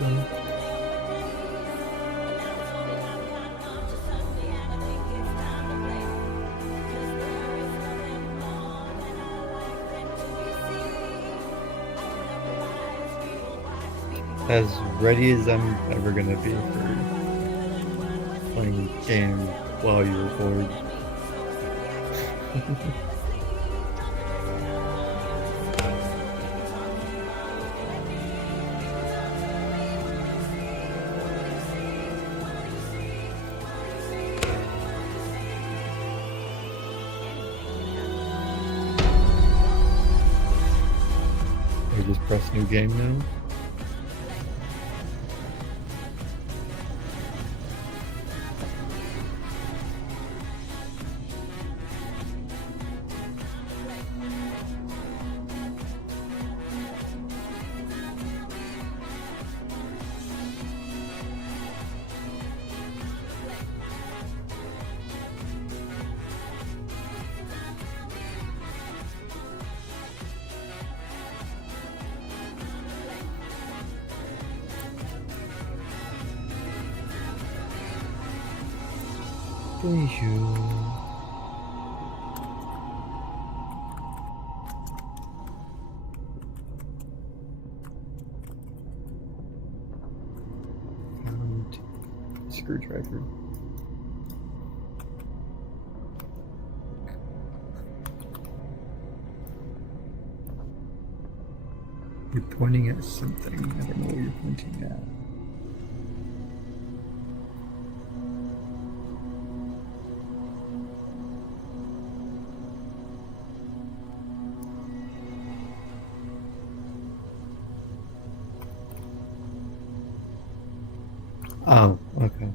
though. As ready as I'm ever gonna be for playing a game while you're bored. I just press new game now. Bonjour. Found screwdriver. You're pointing at something. I don't know what you're pointing at. Oh, okay.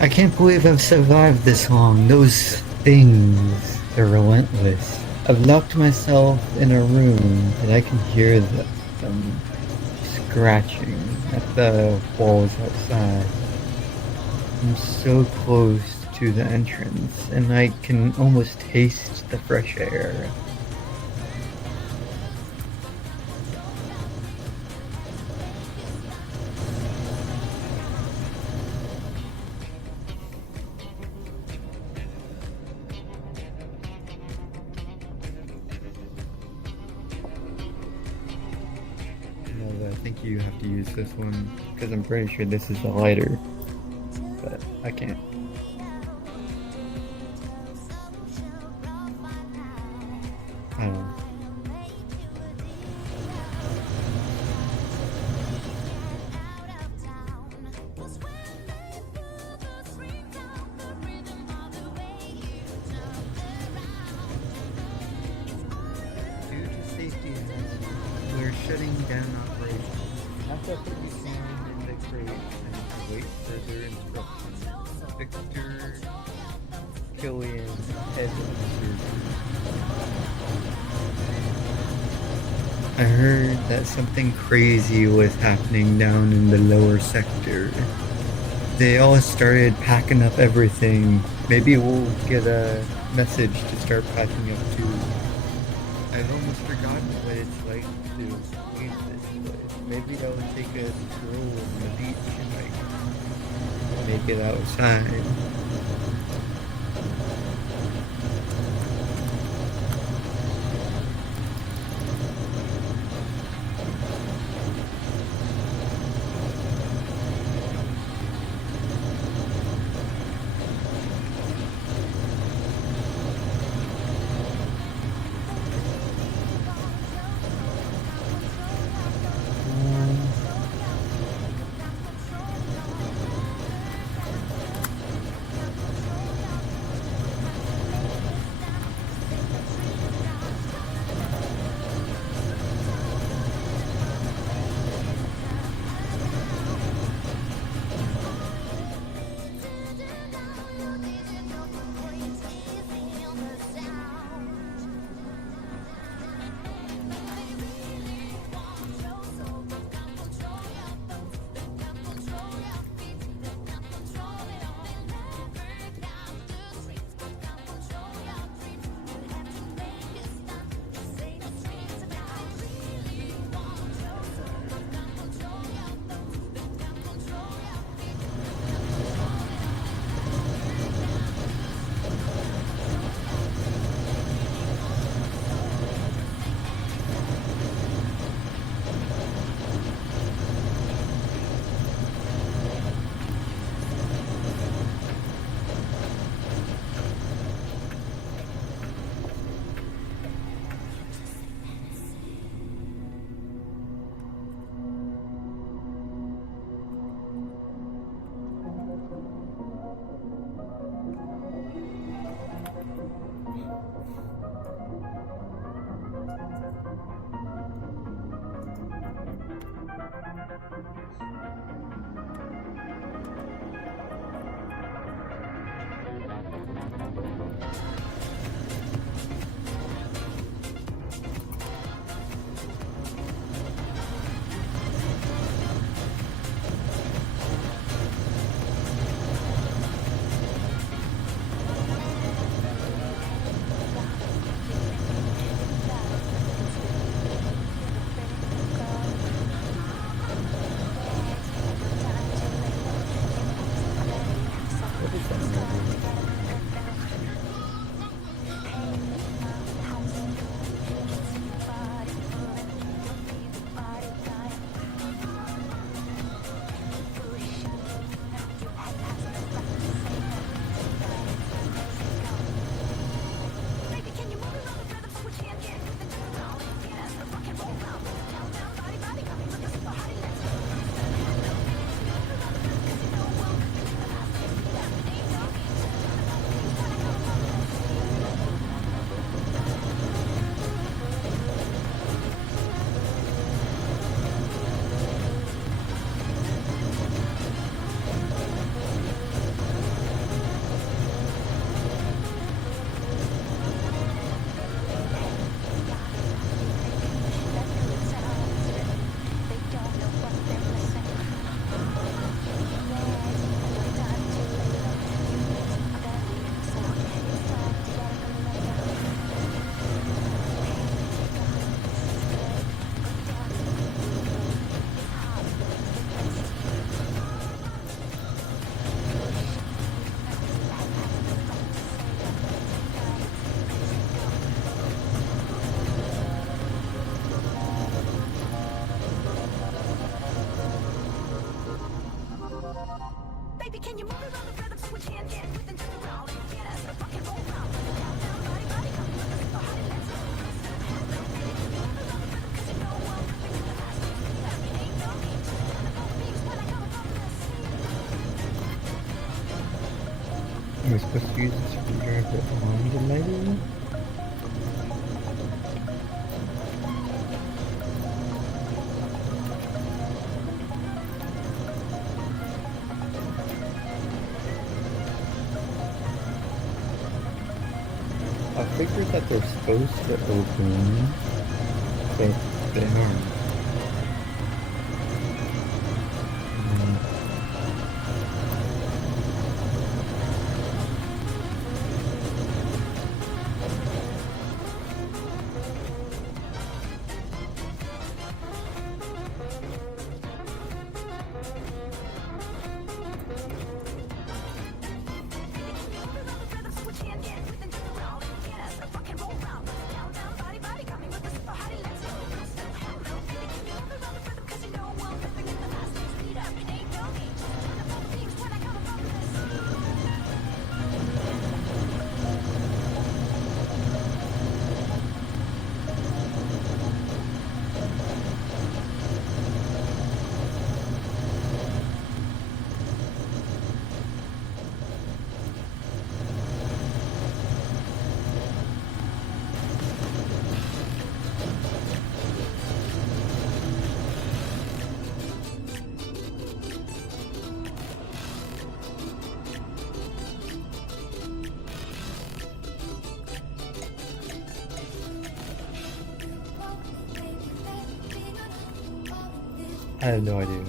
I can't believe I've survived this long. Those things, they're relentless. I've locked myself in a room and I can hear them scratching at the walls outside. I'm so close to the entrance and I can almost taste the fresh air. I think you have to use this one because I'm pretty sure this is the lighter, but I can't. I don't know. Due to safety hazards, we're shutting down operations. After put you down in the crate and await further instructions. Victor Killian, head of surgery. I heard that something crazy was happening down in the lower sector. They all started packing up everything. Maybe we'll get a message to start packing up too. I've almost forgotten what it's like to leave this place. Maybe I would take a stroll on the beach and make it outside. Am I supposed to use a screwdriver on the lighter? I figured that they're supposed to open, but they aren't. I have no idea.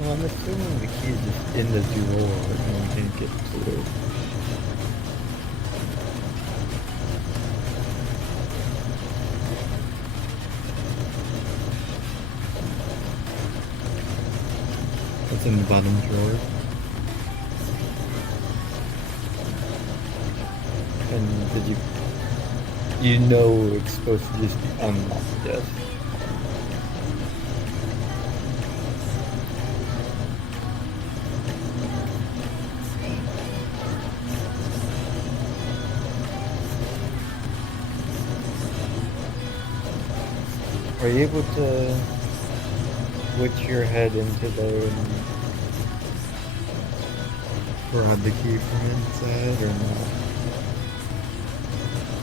Well, I'm assuming the key is just in the drawer and we can't get to it. It's in the bottom drawer. And did you know it's supposed to just be unlocked, yes? Are you able to switch your head into there and grab the key from inside or not?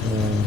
No.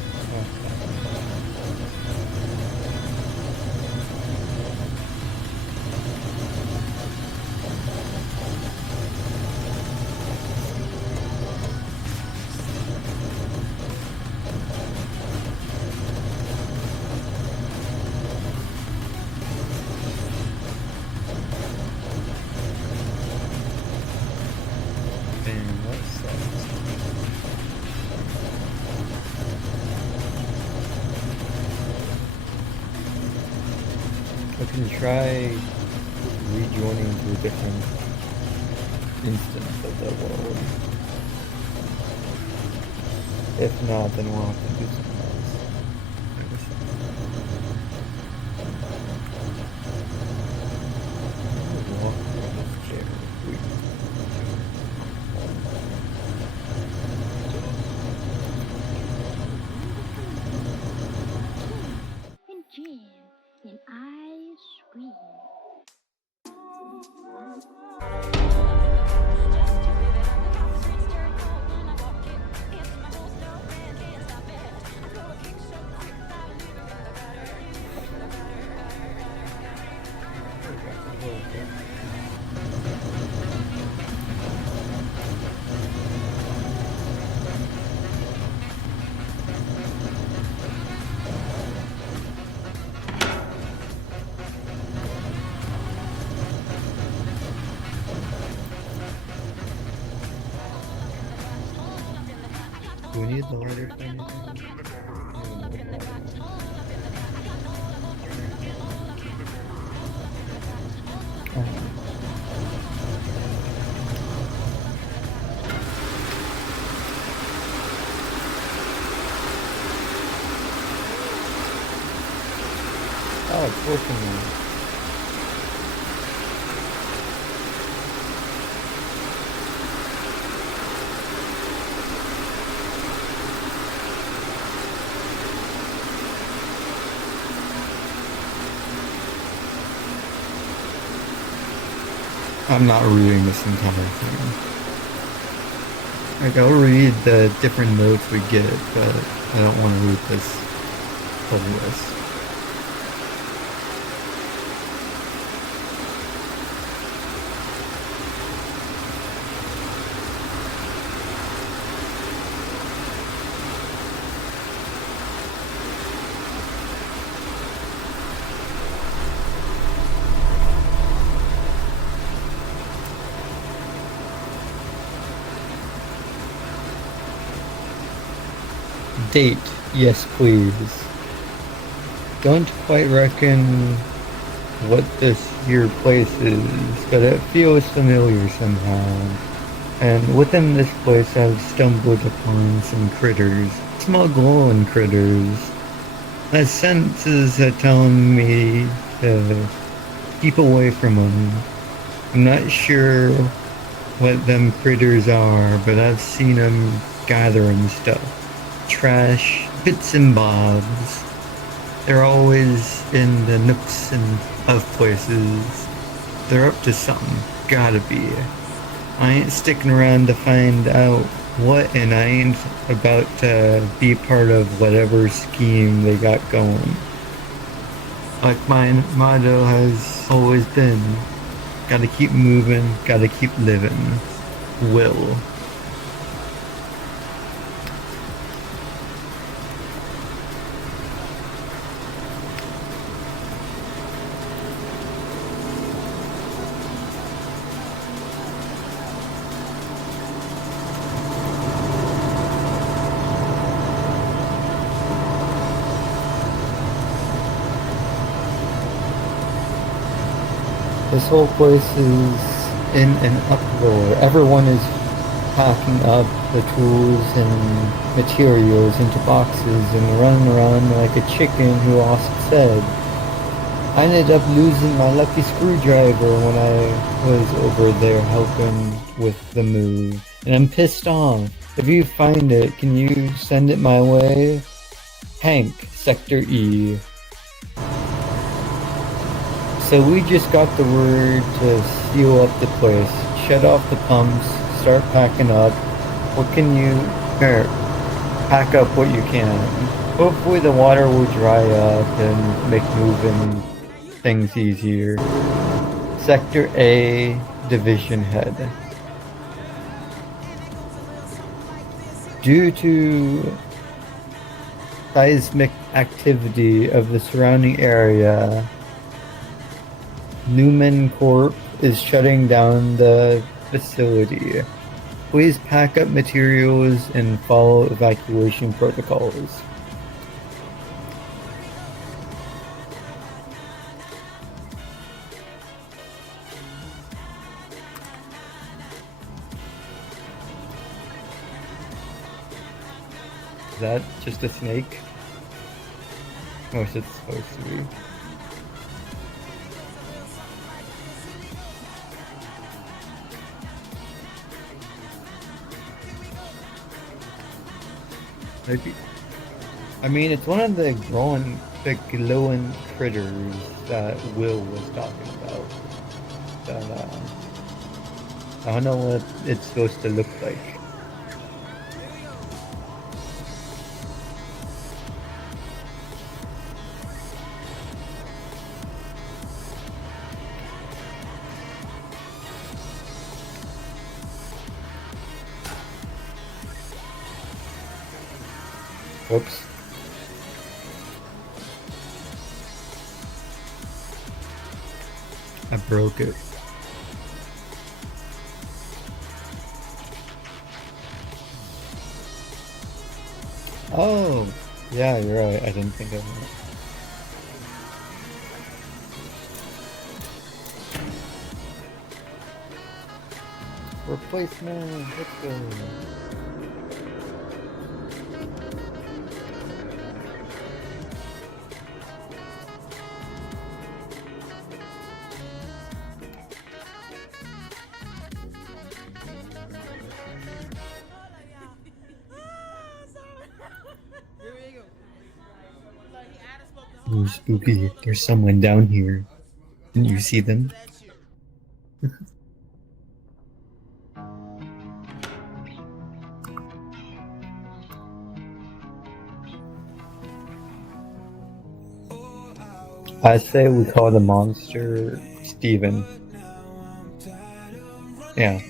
I can try rejoining to a different instance of the world. If not, then we'll have to do something else. Walk through this chair. And jam in ice cream. Do we need the lighter for anything? Oh, it's working now. I'm not reading this entire thing. Like, I'll read the different notes we get, but I don't want to read this whole list. Date, yes please. Don't quite reckon what this here place is, but it feels familiar somehow. And within this place I've stumbled upon some critters, small glowing critters. My senses are telling me to keep away from them. I'm not sure what them critters are, but I've seen them gathering stuff. Trash, bits and bobs. They're always in the nooks and of places. They're up to something. Gotta be. I ain't sticking around to find out what, and I ain't about to be part of whatever scheme they got going. Like my motto has always been, gotta keep moving, gotta keep living. Will. This whole place is in an uproar. Everyone is packing up the tools and materials into boxes and running around like a chicken who lost its head. I ended up losing my lucky screwdriver when I was over there helping with the move. And I'm pissed off. If you find it, can you send it my way? Hank, Sector E. So we just got the word to seal up the place, shut off the pumps, start packing up. What can you... Here, pack up what you can. Hopefully the water will dry up and make moving things easier. Sector A, Division Head. Due to seismic activity of the surrounding area, Newman Corp is shutting down the facility. Please pack up materials and follow evacuation protocols. Is that just a snake? Or is it supposed to be? Maybe. I mean, it's one of the glowing critters that Will was talking about. That, I don't know what it's supposed to look like. Oops. I broke it. Oh, yeah, you're right. I didn't think of it. Replacement. Let's go. Ooh, spooky. There's someone down here. Didn't you see them? I say we call the monster Steven. Yeah.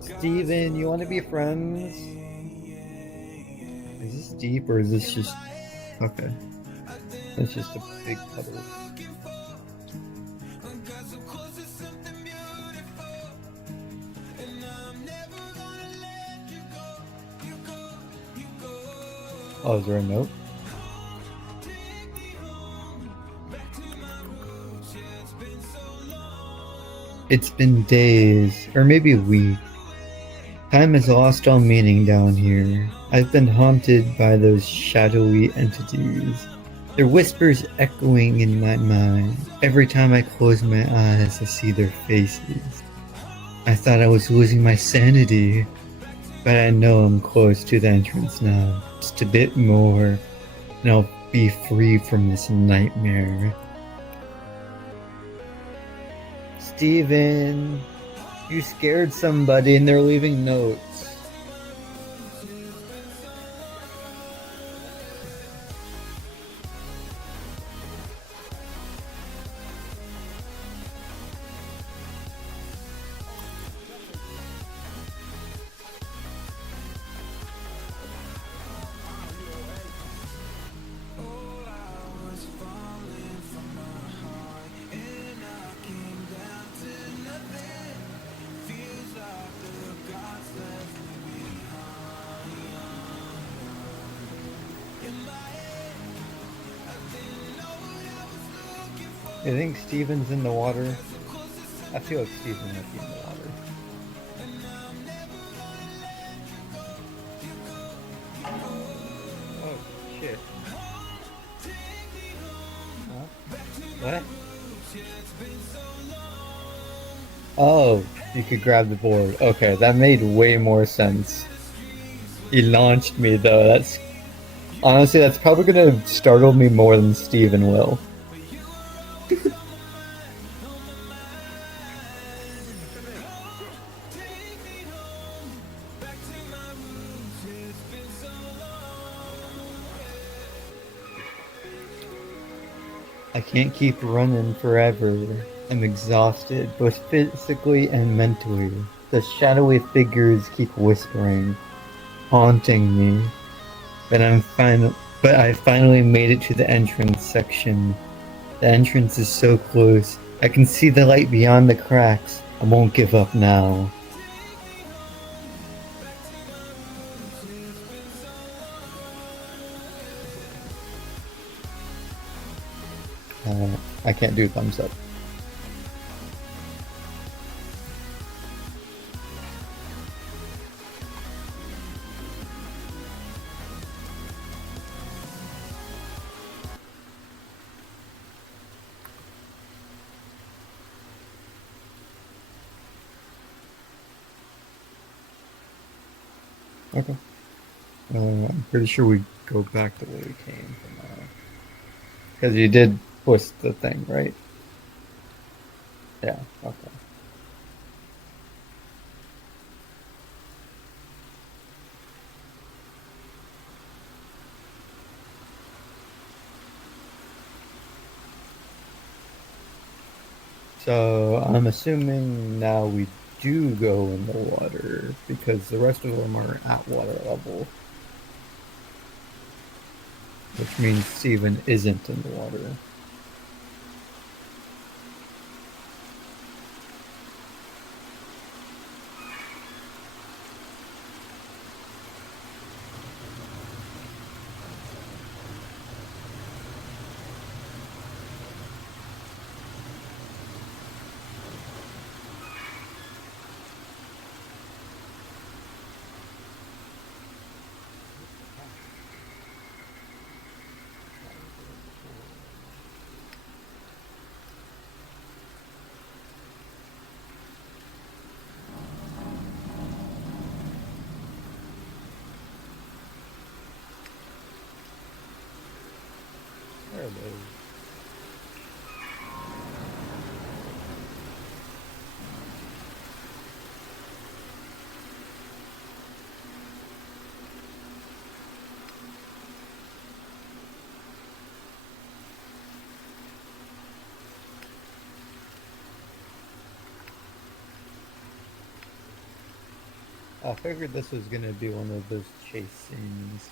Steven, you want to be friends? Is this deep or is this just... Okay. It's just a big puddle. Oh, is there a note? It's been days, or maybe a week. Time has lost all meaning down here. I've been haunted by those shadowy entities. Their whispers echoing in my mind. Every time I close my eyes, I see their faces. I thought I was losing my sanity, but I know I'm close to the entrance now. Just a bit more, and I'll be free from this nightmare. Steven, you scared somebody and they're leaving notes. You think Steven's in the water? I feel like Steven might be in the water. Oh, shit. Huh? What? Oh, you could grab the board. Okay, that made way more sense. He launched me though. Honestly, that's probably gonna startle me more than Steven will. I can't keep running forever. I'm exhausted, both physically and mentally. The shadowy figures keep whispering, haunting me. But I finally made it to the entrance section. The entrance is so close. I can see the light beyond the cracks. I won't give up now. I can't do thumbs up. Okay. I'm pretty sure we go back the way we came from because you did push the thing, right? Yeah, okay. So I'm assuming now we do go in the water because the rest of them are at water level. Which means Steven isn't in the water. I figured this was gonna be one of those chase scenes.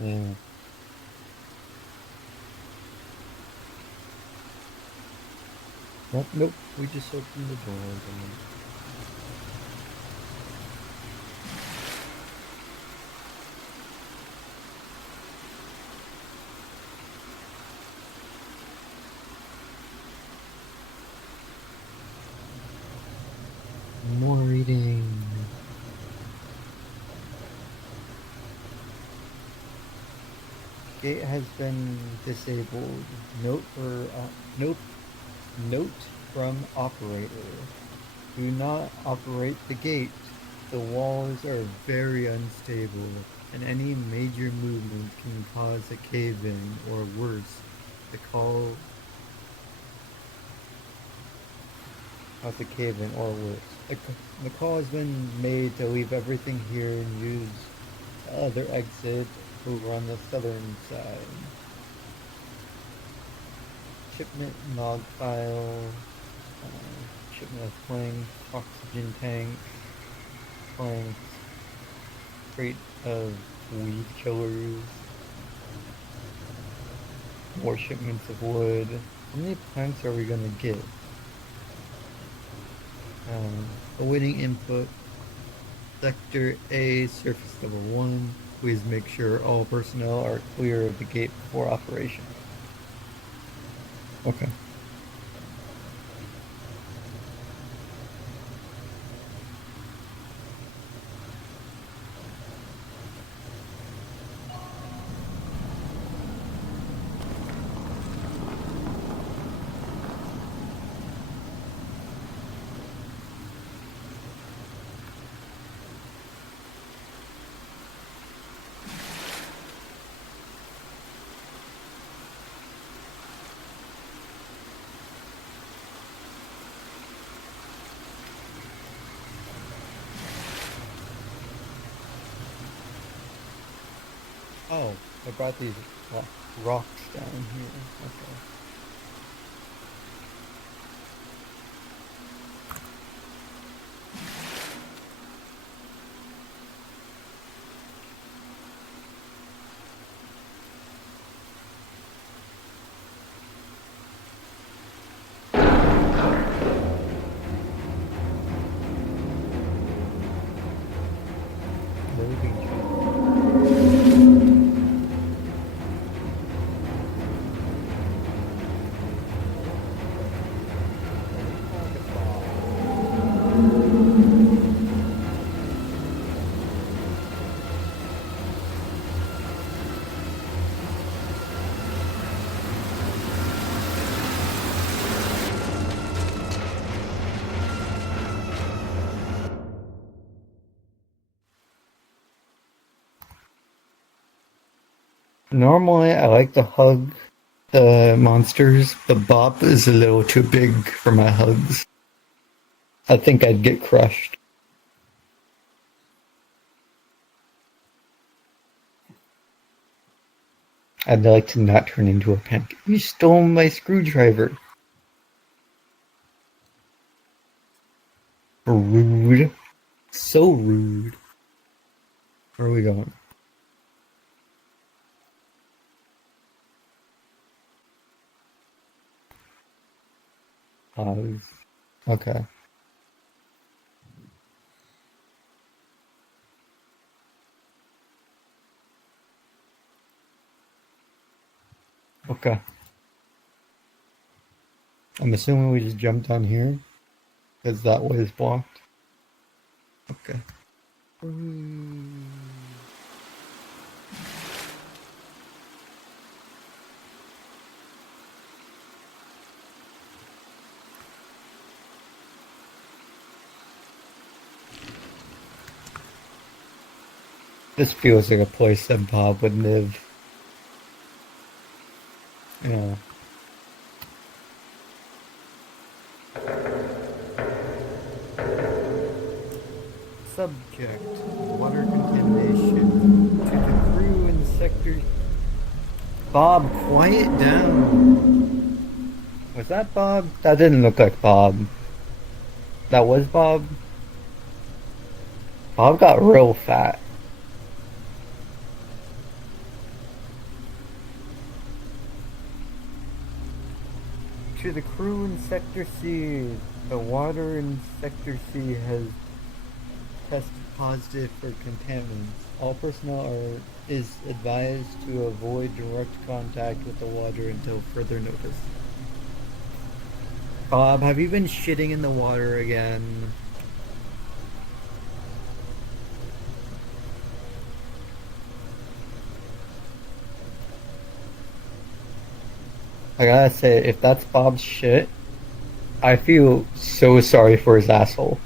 Yeah. Nope, nope. We just opened the door again. More reading. Gate has been disabled. Note note from operator. Do not operate the gate. The walls are very unstable, and any major movement can cause a cave-in or worse. The call cause a cave-in or worse. The call has been made to leave everything here and use the other exit over on the southern side. Shipment log file. Shipment of planks, oxygen tanks, planks, crate of weed killers, more shipments of wood. How many planks are we gonna get? Awaiting input. Sector A, surface level 1. Please make sure all personnel are clear of the gate before operation. Okay. Oh, I brought these rocks down here. Okay. Loading Normally, I like to hug the monsters, but Bob is a little too big for my hugs. I think I'd get crushed. I'd like to not turn into a pancake. You stole my screwdriver. Rude. So rude. Where are we going? Pause. Okay. Okay. I'm assuming we just jumped on here because that way is blocked. Okay. This feels like a place that Bob would live. You know. Subject: water contamination. To the crew in sector. Bob, quiet down. Was that Bob? That didn't look like Bob. That was Bob? Bob got real fat. To the crew in Sector C, the water in Sector C has tested positive for contaminants. All personnel is advised to avoid direct contact with the water until further notice. Bob, have you been shitting in the water again? I gotta say, if that's Bob's shit, I feel so sorry for his asshole.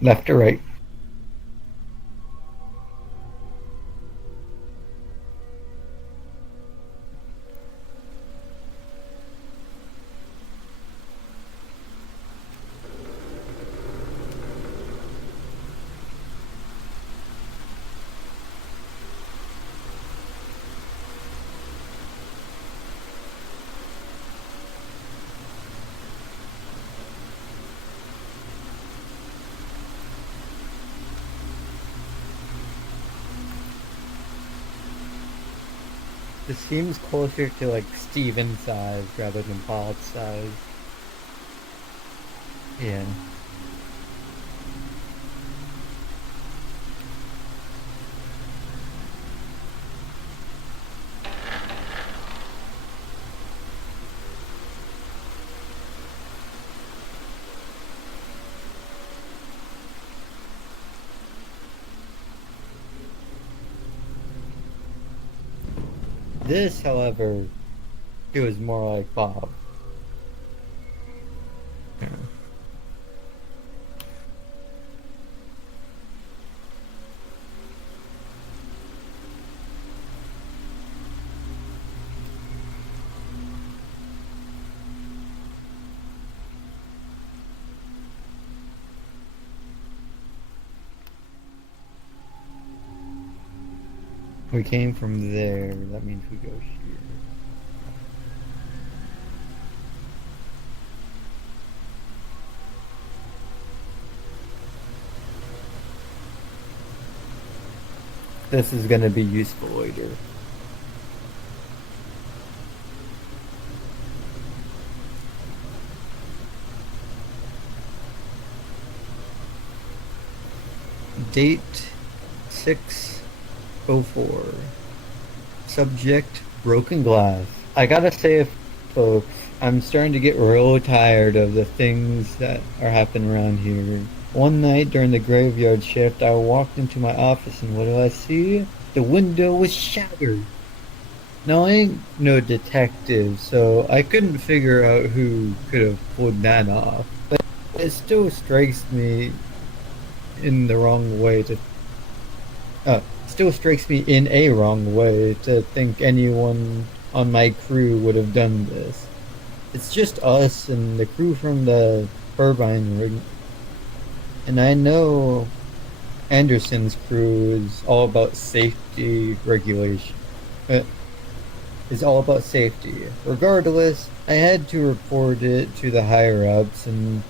Left or right? This seems closer to like Steven's size rather than Bob's size. Yeah. This, however, feels more like Bob. Yeah. We came from there, that means we go here. This is gonna be useful later. Date 6/04. Subject broken glass. I gotta say, folks, I'm starting to get real tired of the things that are happening around here. One night during the graveyard shift, I walked into my office and what do I see? The window was shattered. Now, I ain't no detective, so I couldn't figure out who could have pulled that off. But it still strikes me in the wrong way to still strikes me in a wrong way to think anyone on my crew would have done this. It's just us and the crew from the turbine rig. And I know Anderson's crew is all about safety regulation. Is all about safety. Regardless, I had to report it to the higher ups and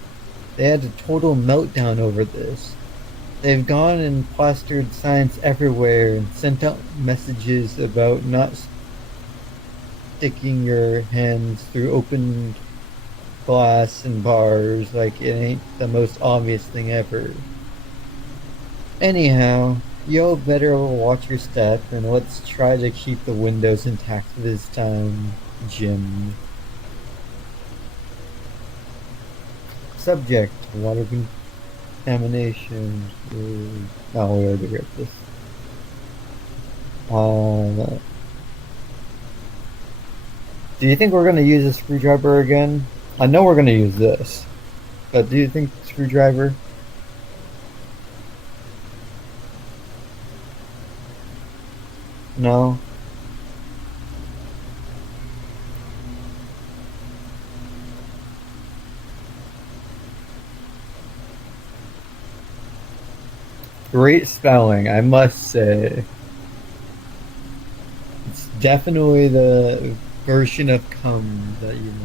they had a total meltdown over this. They've gone and plastered signs everywhere and sent out messages about not sticking your hands through open glass in bars like it ain't the most obvious thing ever. Anyhow, y'all better watch your step and let's try to keep the windows intact this time, Jim. Subject, water contamination. Oh, we already read this. Do you think we're going to use a screwdriver again? I know we're going to use this. But do you think screwdriver? No. Great spelling, I must say. It's definitely the version of cum that you meant.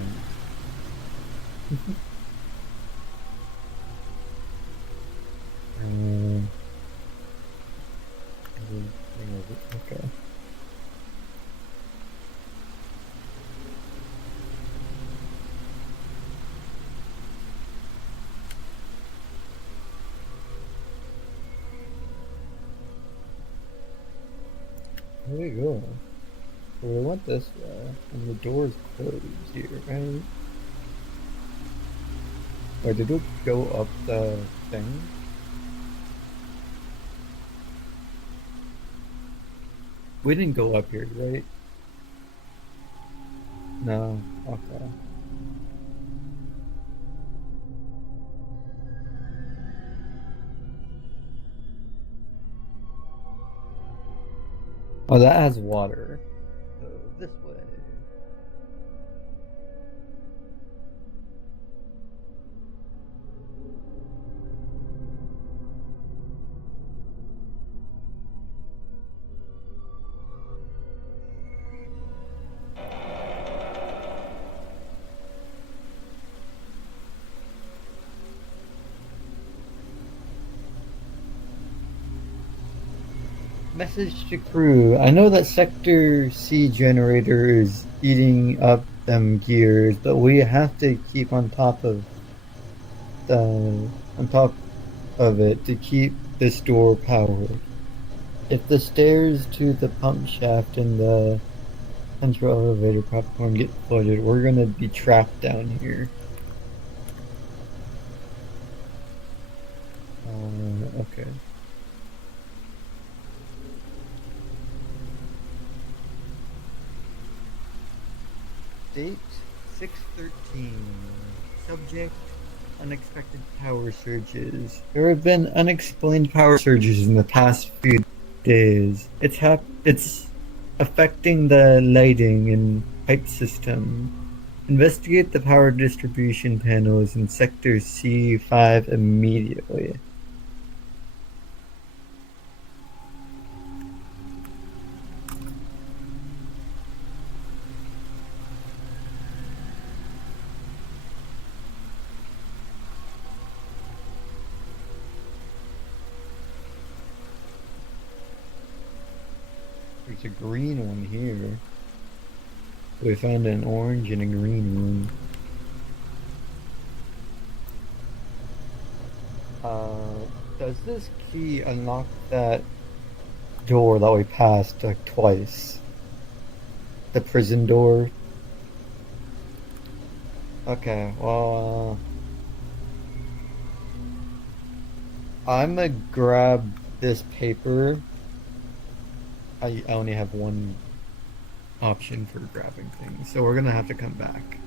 Um, okay. There we go. So we went this way, and the door's closed here, right? Wait, did we go up the thing? We didn't go up here, right? No. Okay. Oh, that has water. So this way. Message to crew. I know that Sector C generator is eating up them gears, but we have to keep on top of it to keep this door powered. If the stairs to the pump shaft and the central elevator platform get flooded, we're gonna be trapped down here. Okay. Date 6/13. Subject unexpected power surges. There have been unexplained power surges in the past few days. It's affecting the lighting and pipe system. Investigate the power distribution panels in sector C5 immediately. There's a green one here. We found an orange and a green one. Does this key unlock that door that we passed like twice? The prison door? Okay, well, I'm gonna grab this paper. I only have one option for grabbing things, so we're gonna have to come back.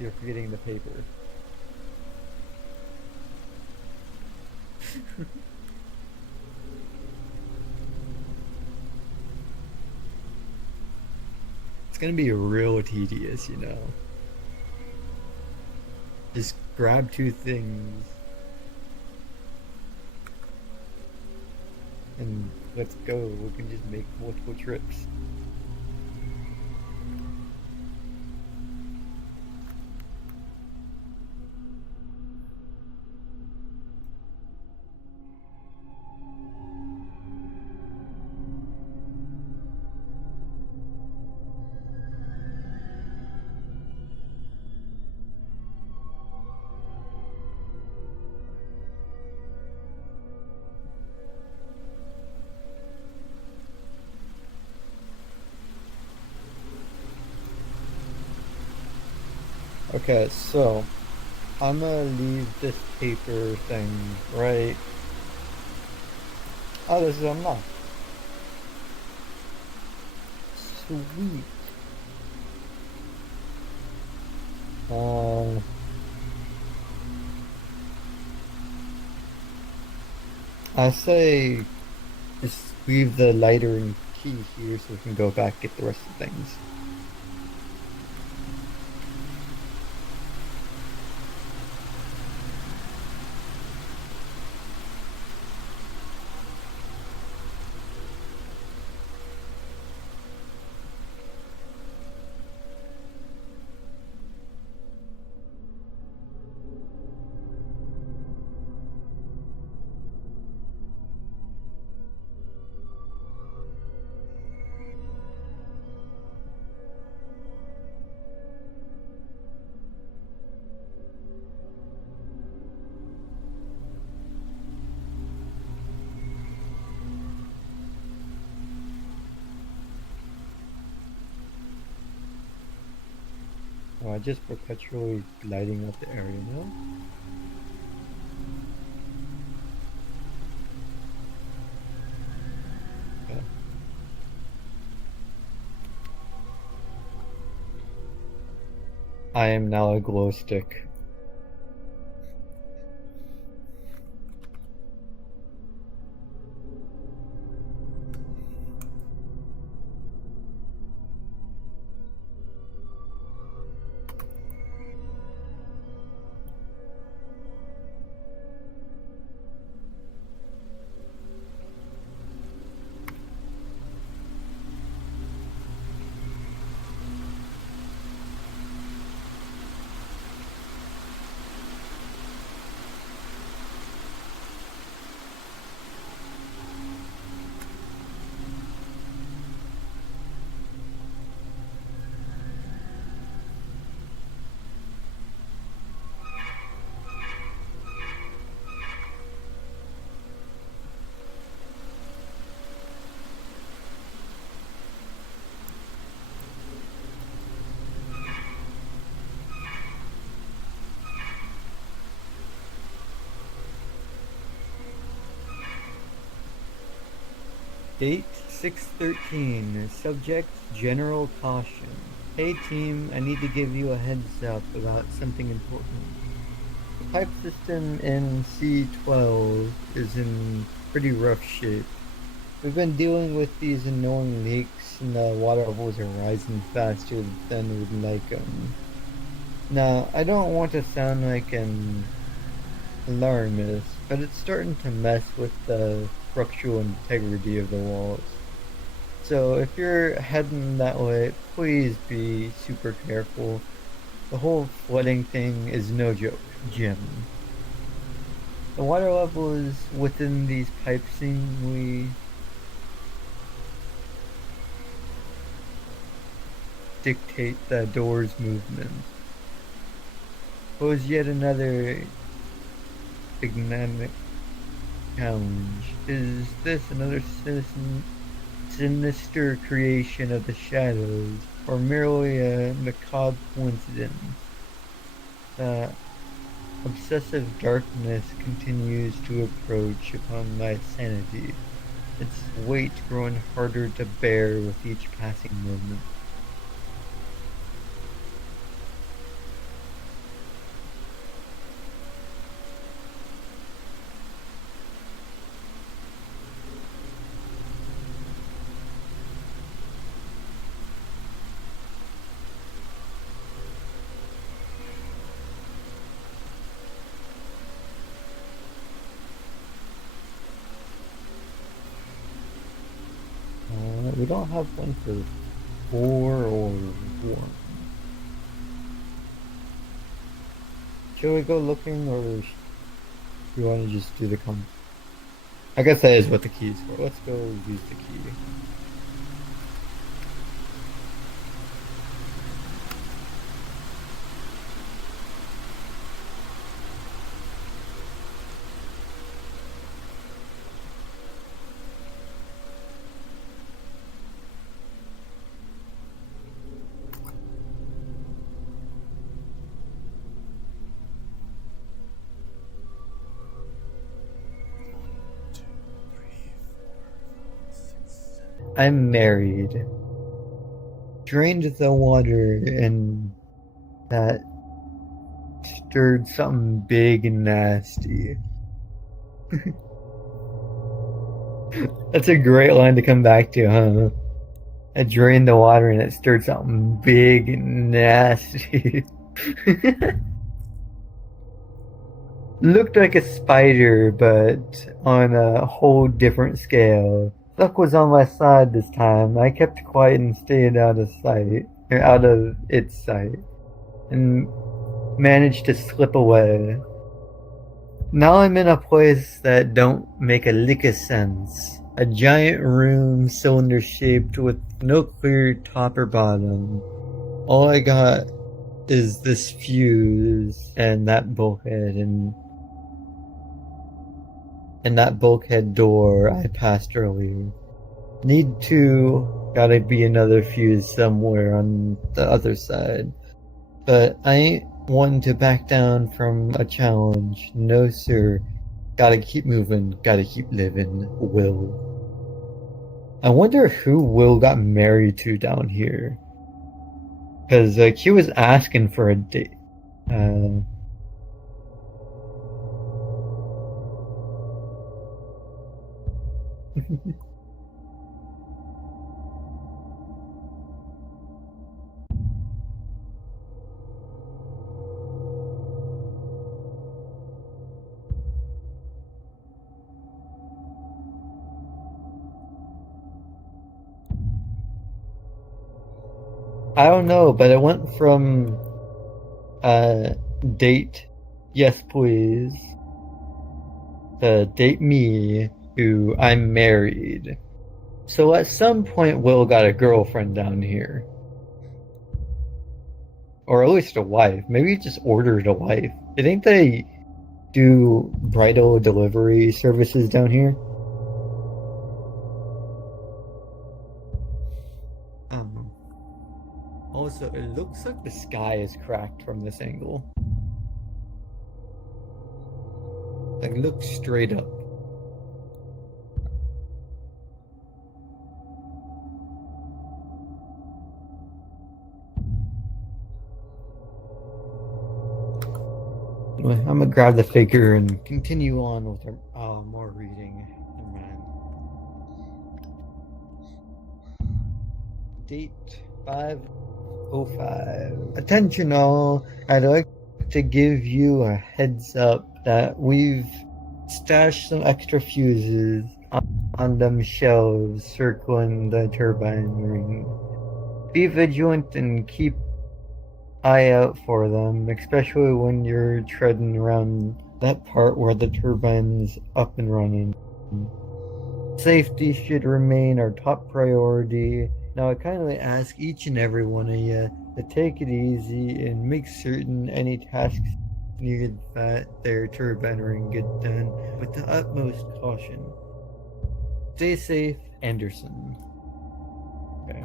You're forgetting the paper. It's gonna be real tedious, you know. Just grab two things and let's go. We can just make multiple trips. Okay, so I'm gonna leave this paper thing right Oh, this is unlocked. Sweet. Uh, I say just leave the lighter and key here so we can go back get the rest of the things. Oh, I just perpetually lighting up the area now. Okay. I am now a glow stick. Date 613. Subject General Caution. Hey team, I need to give you a heads up about something important. The pipe system in C12 is in pretty rough shape. We've been dealing with these annoying leaks and the water levels are rising faster than we'd like them. Now, I don't want to sound like an alarmist, but it's starting to mess with the structural integrity of the walls. So if you're heading that way, please be super careful. The whole flooding thing is no joke, Jim. The water level is within these pipes seemingly dictate the door's movement. Pose yet another enigmatic challenge. Is this another sinister creation of the shadows, or merely a macabre coincidence? The obsessive darkness continues to approach upon my sanity, its weight growing harder to bear with each passing moment. We don't have one for 4 or 1. Should we go looking, or do you want to just do the con? I guess that is what the key is for. Let's go use the key. I'm married. Drained the water and that stirred something big and nasty. That's a great line to come back to, huh? I drained the water and it stirred something big and nasty. Looked like a spider, but on a whole different scale. Luck was on my side this time. I kept quiet and stayed out of sight, or out of its sight, and managed to slip away. Now I'm in a place that don't make a lick of sense. A giant room, cylinder shaped with no clear top or bottom. All I got is this fuse and that bulkhead door I passed earlier. Need to, gotta be another fuse somewhere on the other side. But I ain't one to back down from a challenge. No, sir. Gotta keep moving, gotta keep living. Will. I wonder who Will got married to down here. Because he was asking for a date. I don't know, but it went from date yes please to date me to I'm married. So at some point Will got a girlfriend down here. Or at least a wife. Maybe he just ordered a wife. You think they do bridal delivery services down here? Also, it looks like the sky is cracked from this angle. Like, look straight up. I'm gonna grab the figure and continue on with more reading. Date 505. Attention all, I'd like to give you a heads up that we've stashed some extra fuses on them shelves circling the turbine ring. Be vigilant and keep eye out for them, especially when you're treading around that part where the turbine's up and running. Safety should remain our top priority. Now I kindly ask each and every one of you to take it easy and make certain any tasks needed that their turbine ring get done with the utmost caution. Stay safe, Anderson. Okay.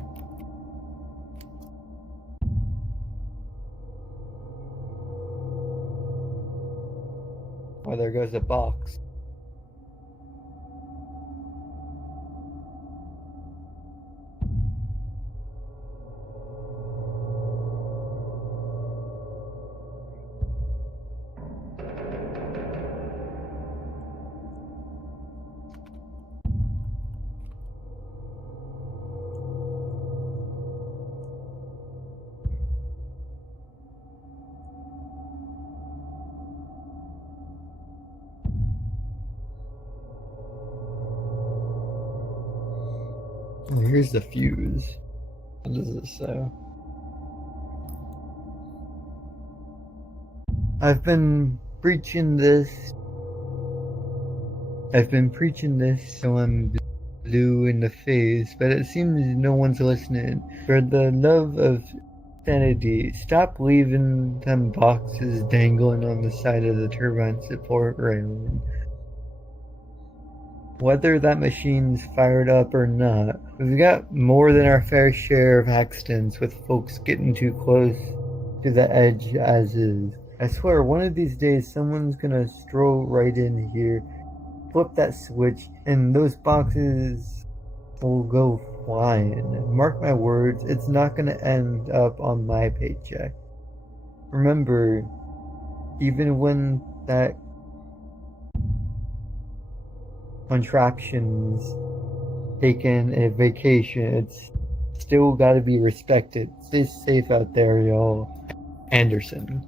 Well, there goes a box. Oh, here's the fuse. What does it say? I've been preaching this so I'm blue in the face, but it seems no one's listening. For the love of sanity, stop leaving them boxes dangling on the side of the turbine support railing. Whether that machine's fired up or not, we've got more than our fair share of accidents with folks getting too close to the edge as is. I swear, one of these days someone's gonna stroll right in here, flip that switch, and those boxes will go flying. Mark my words, it's not gonna end up on my paycheck. Remember, even when that contraption's taking a vacation, it's still gotta be respected. Stay safe out there, y'all. Anderson.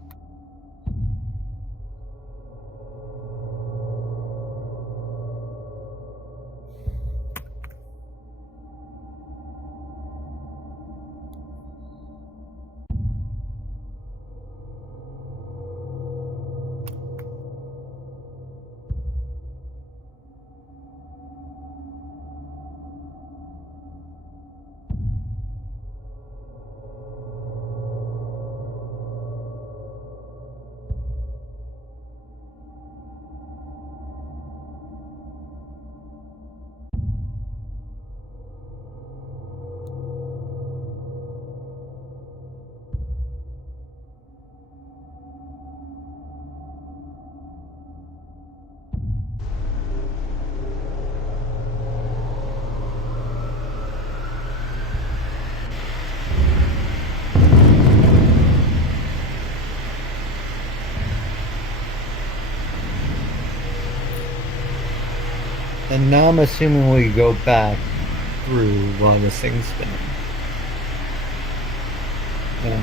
And now I'm assuming we go back through while this thing's done. Yeah.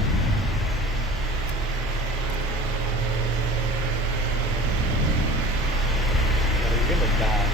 You're gonna die.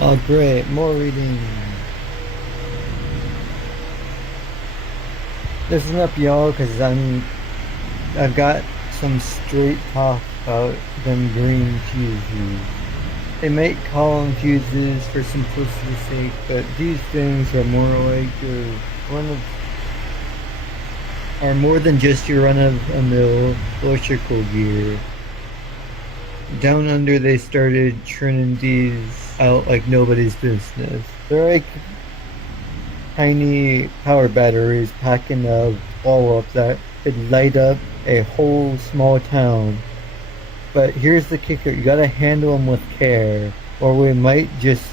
Oh great, more reading. Listen up y'all, cause I've got some straight talk about them green fuses. They might call them fuses for simplicity's sake, but these things are more like are more than just your run-of-the-mill electrical gear. Down under they started churning these out like nobody's business. They're like tiny power batteries packing a ball up that could light up a whole small town. But here's the kicker, you gotta handle them with care, or we might just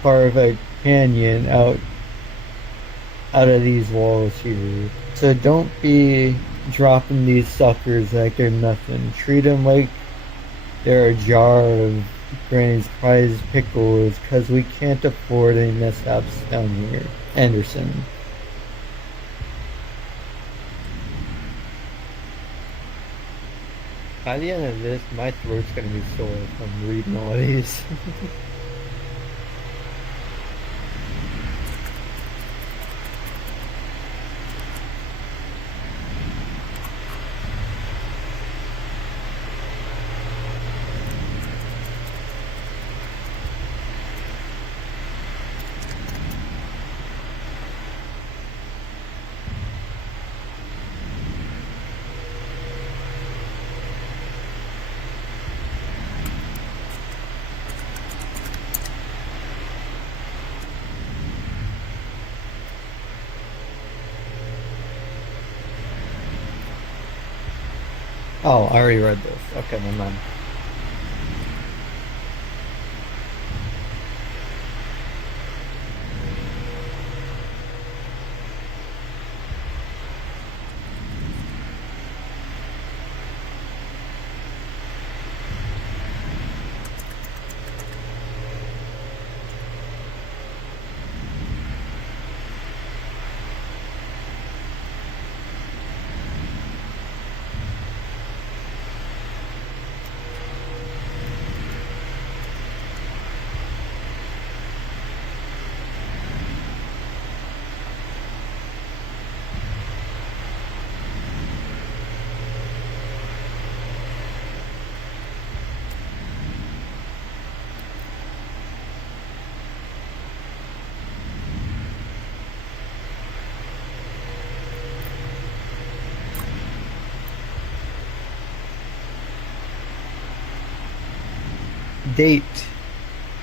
carve a canyon out of these walls here. So don't be dropping these suckers like they're nothing. Treat them like they're a jar of Granny's prized pickles, cause we can't afford any mishaps down here. Anderson. By the end of this, my throat's gonna be sore from reading all these. Oh, I already read this. Okay, never mind. Date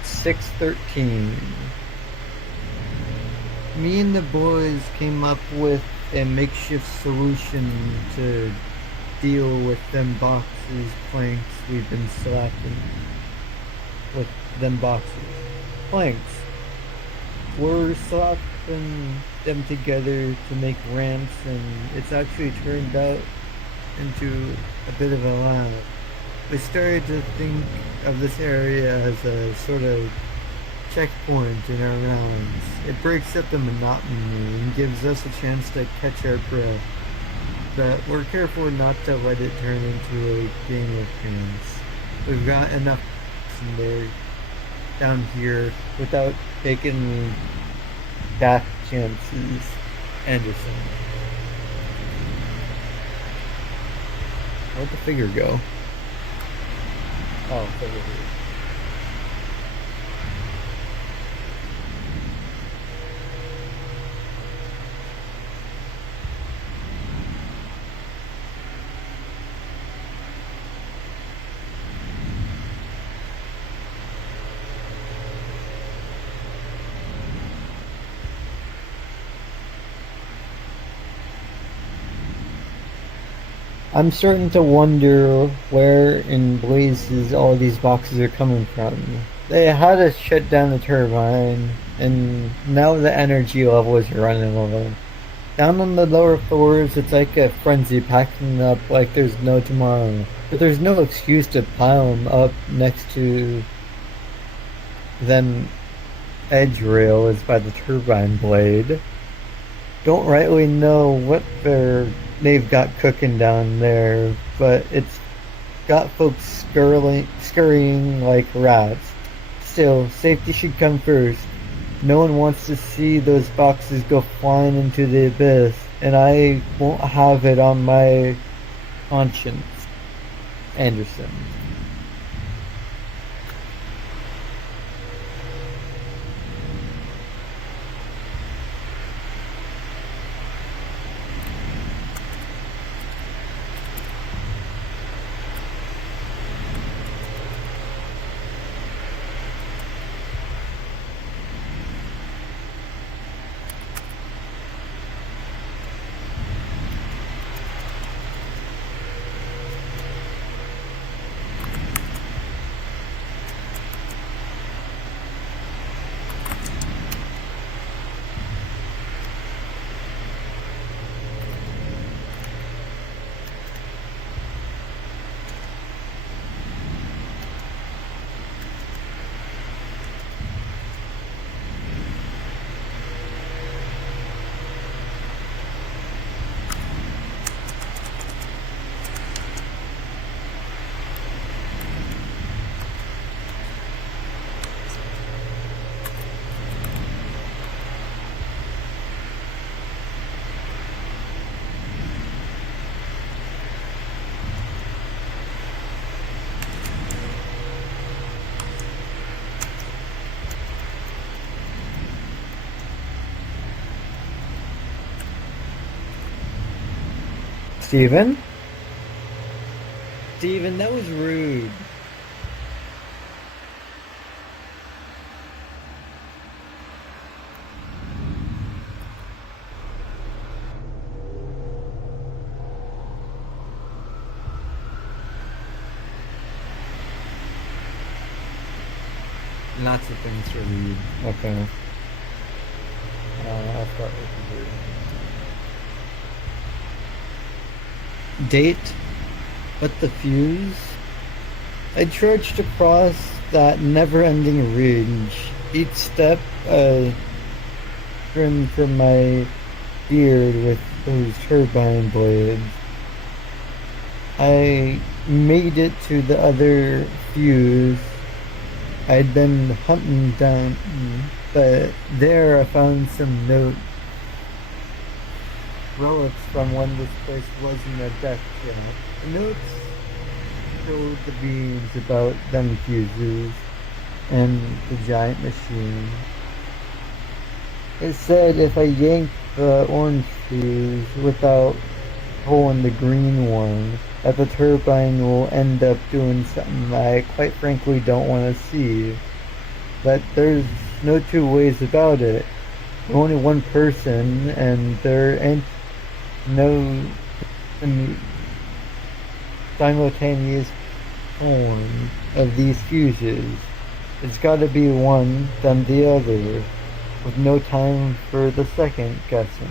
6/13. Me and the boys came up with a makeshift solution to deal with them boxes, planks we've been slacking with them boxes. Planks. We're slapping them together to make ramps, and it's actually turned out into a bit of a laugh. We started to think of this area as a sort of checkpoint in our rounds. It breaks up the monotony and gives us a chance to catch our breath, but we're careful not to let it turn into a game of chance. We've got enough in there down here without taking back chances. Anderson. Where'd the figure go? Oh, it's over here. I'm starting to wonder where in blazes all these boxes are coming from. They had to shut down the turbine, and now the energy level is running low. Down on the lower floors, it's like a frenzy packing up like there's no tomorrow. But there's no excuse to pile them up next to them edge rails by the turbine blade. Don't rightly know what they've got cooking down there, but it's got folks scurrying like rats. Still, safety should come first. No one wants to see those boxes go flying into the abyss, and I won't have it on my conscience. Anderson. Steven? Steven, that was rude. Lots of things to read. Okay. I'll start with here. Date, but the fuse. I trudged across that never-ending ridge. Each step trimmed from my beard with those turbine blades. I made it to the other fuse I'd been hunting down, but there I found some notes, relics from when this place wasn't a death trap. The notes told the beams about them fuses and the giant machine. It said if I yanked the orange fuse without pulling the green one, that the turbine will end up doing something I quite frankly don't want to see. But there's no two ways about it. Only one person, and there ain't no simultaneous form of these fuses. It's gotta be one, then the other, with no time for the second guessing.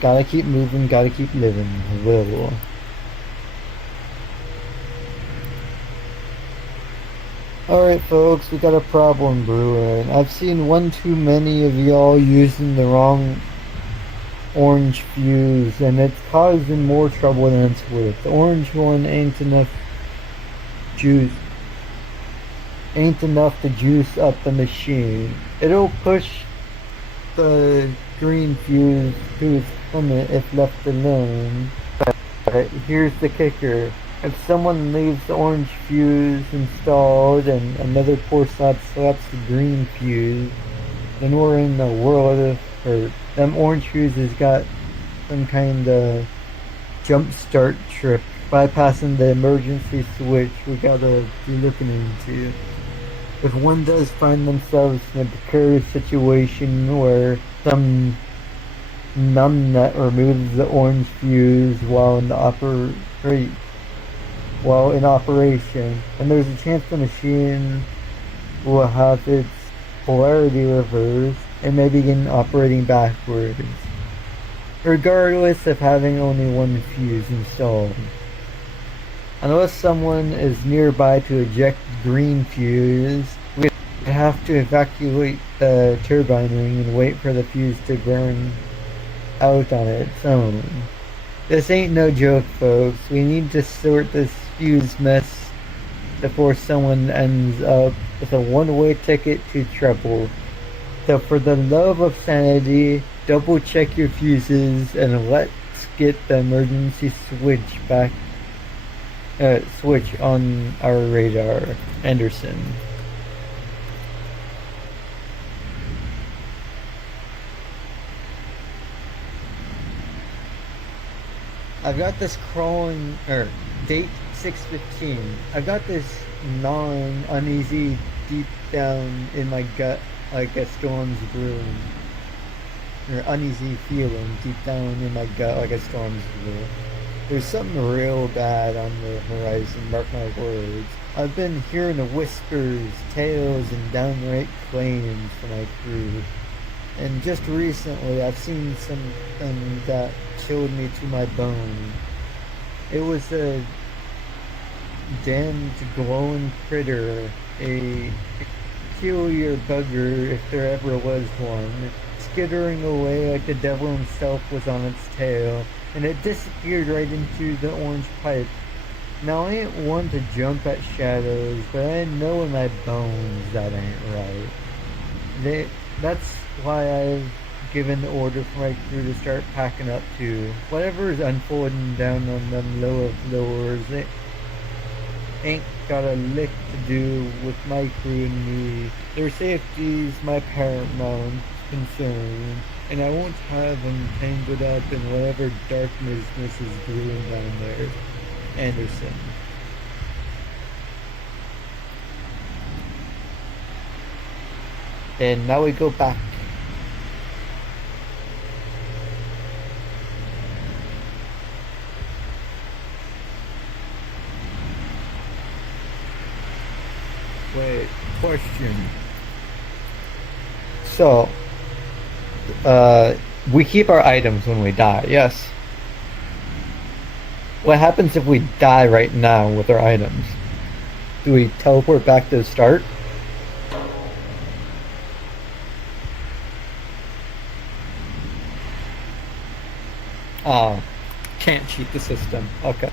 Gotta keep moving, gotta keep living, little. Alright folks, we got a problem brewing. I've seen one too many of y'all using the wrong orange fuse, and it's causing more trouble than it's worth. The orange one juice ain't enough to juice up the machine. It'll push the green fuse to its limit if left alone. But here's the kicker. If someone leaves the orange fuse installed and another poor sod slaps the green fuse, then we're in the world of hurt. Them orange fuses got some kind of jump start trick bypassing the emergency switch we gotta be looking into. If one does find themselves in a precarious situation where some numbnut removes the orange fuse while in operation, and there's a chance the machine will have its polarity reversed and may begin operating backwards, regardless of having only one fuse installed. Unless someone is nearby to eject the green fuse, we have to evacuate the turbine ring and wait for the fuse to burn out on its own. This ain't no joke, folks. We need to sort this fuse mess before someone ends up with a one-way ticket to trouble. So for the love of sanity, double check your fuses and let's get the emergency switch on our radar. Anderson. I've got this date 6/15. I've got this gnawing, uneasy deep down in my gut like a storm's brewing. Or uneasy feeling deep down in my gut like a storm's brewing. There's something real bad on the horizon, mark my words. I've been hearing the whispers, tales, and downright claims from my crew. And just recently, I've seen something that chilled me to my bone. It was a damned glowing critter, a peculiar bugger if there ever was one, skittering away like the devil himself was on its tail, and it disappeared right into the orange pipe. Now I ain't one to jump at shadows, but I know in my bones that ain't right. That's why I've given the order for my crew to start packing up too. Whatever is unfolding down on them lower floors, it ain't got a lick to do with my crew and me. Their safety's my paramount concern, and I won't have them tangled up in whatever dark business is brewing down there. Anderson. And now we go back. Wait, question. So, we keep our items when we die, yes? What happens if we die right now with our items? Do we teleport back to the start? Oh, can't cheat the system. Okay.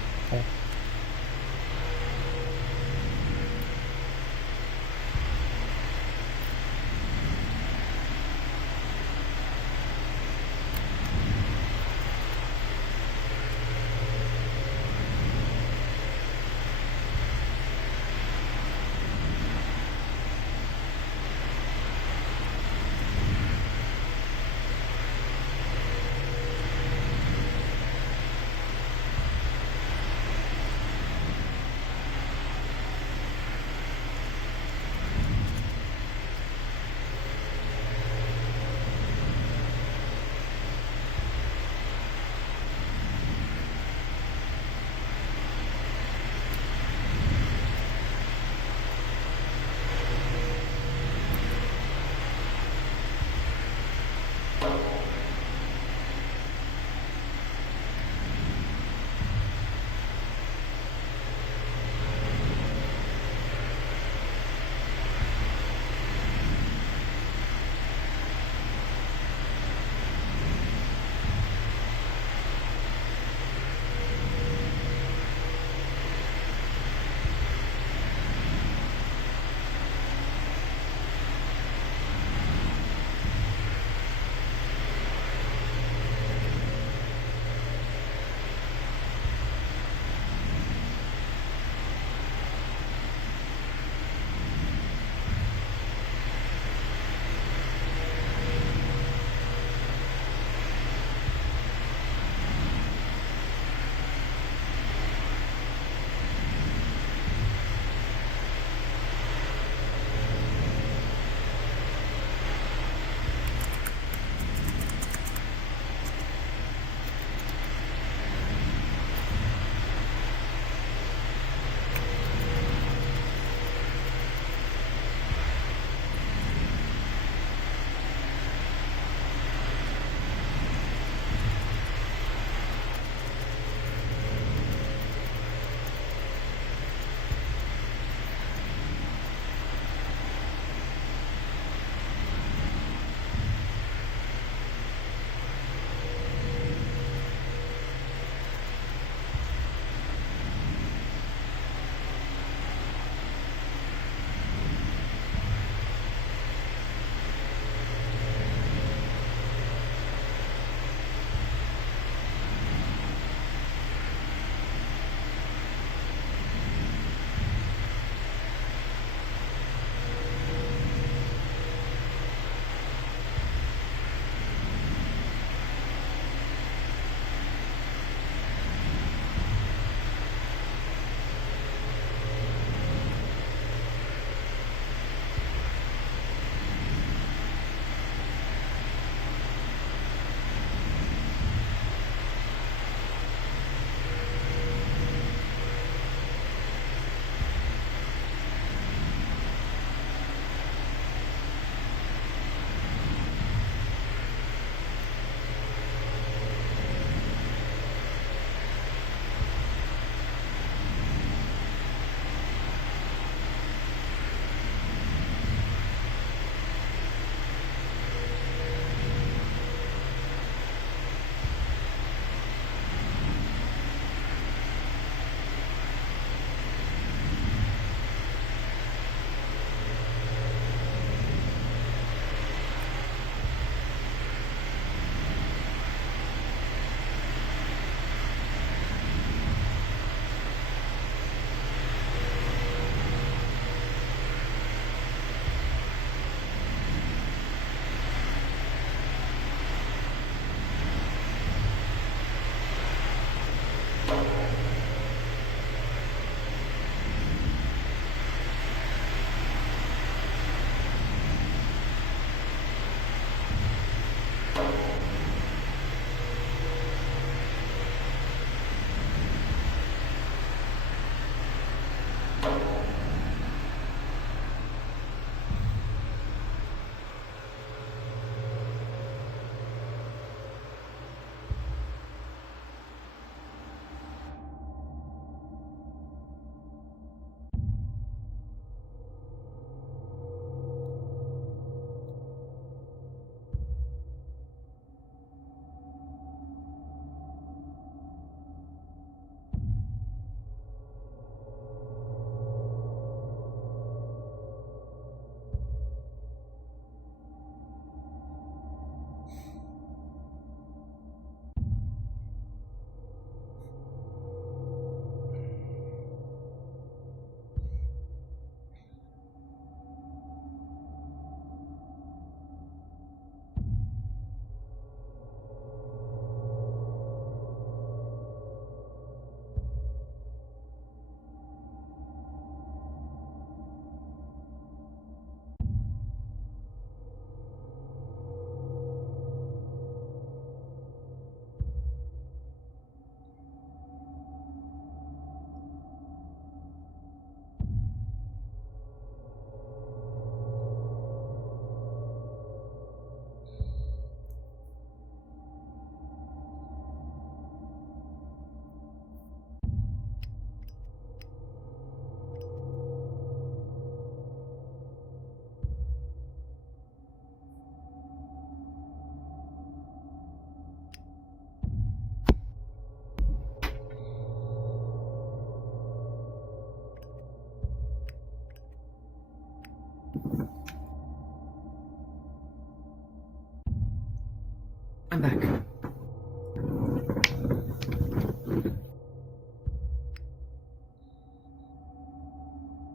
I'm back.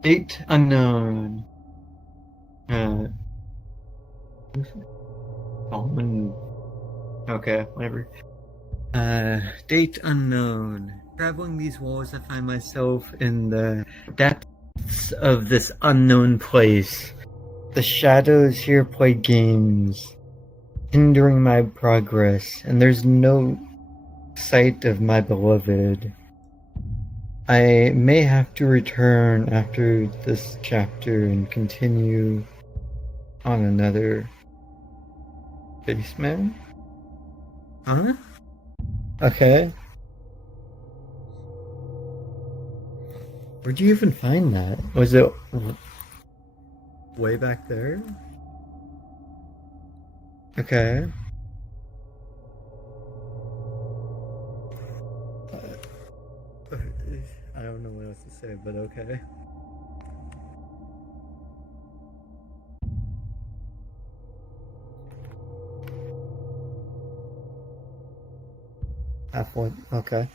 Date unknown. Baldwin. Okay, whatever. Date unknown. Traveling these walls, I find myself in the depths of this unknown place. The shadows here play games, hindering my progress, and there's no sight of my beloved. I may have to return after this chapter and continue on another basement. Huh? Okay. Where'd you even find that? Was it way back there? Okay. I don't know what else to say, but okay. Half one. Okay.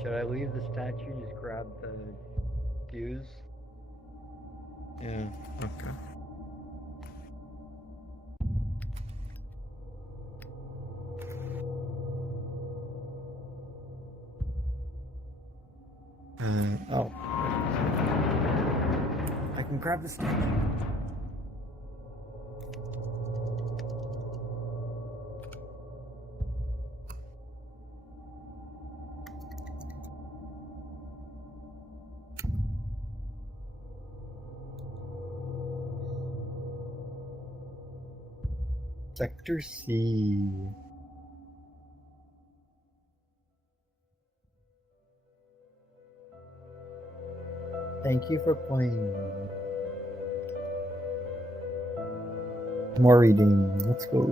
Should I leave the statue? Just grab the fuse? Yeah. Okay. Oh. I can grab the statue. Sector C. Thank you for playing. More reading. Let's go.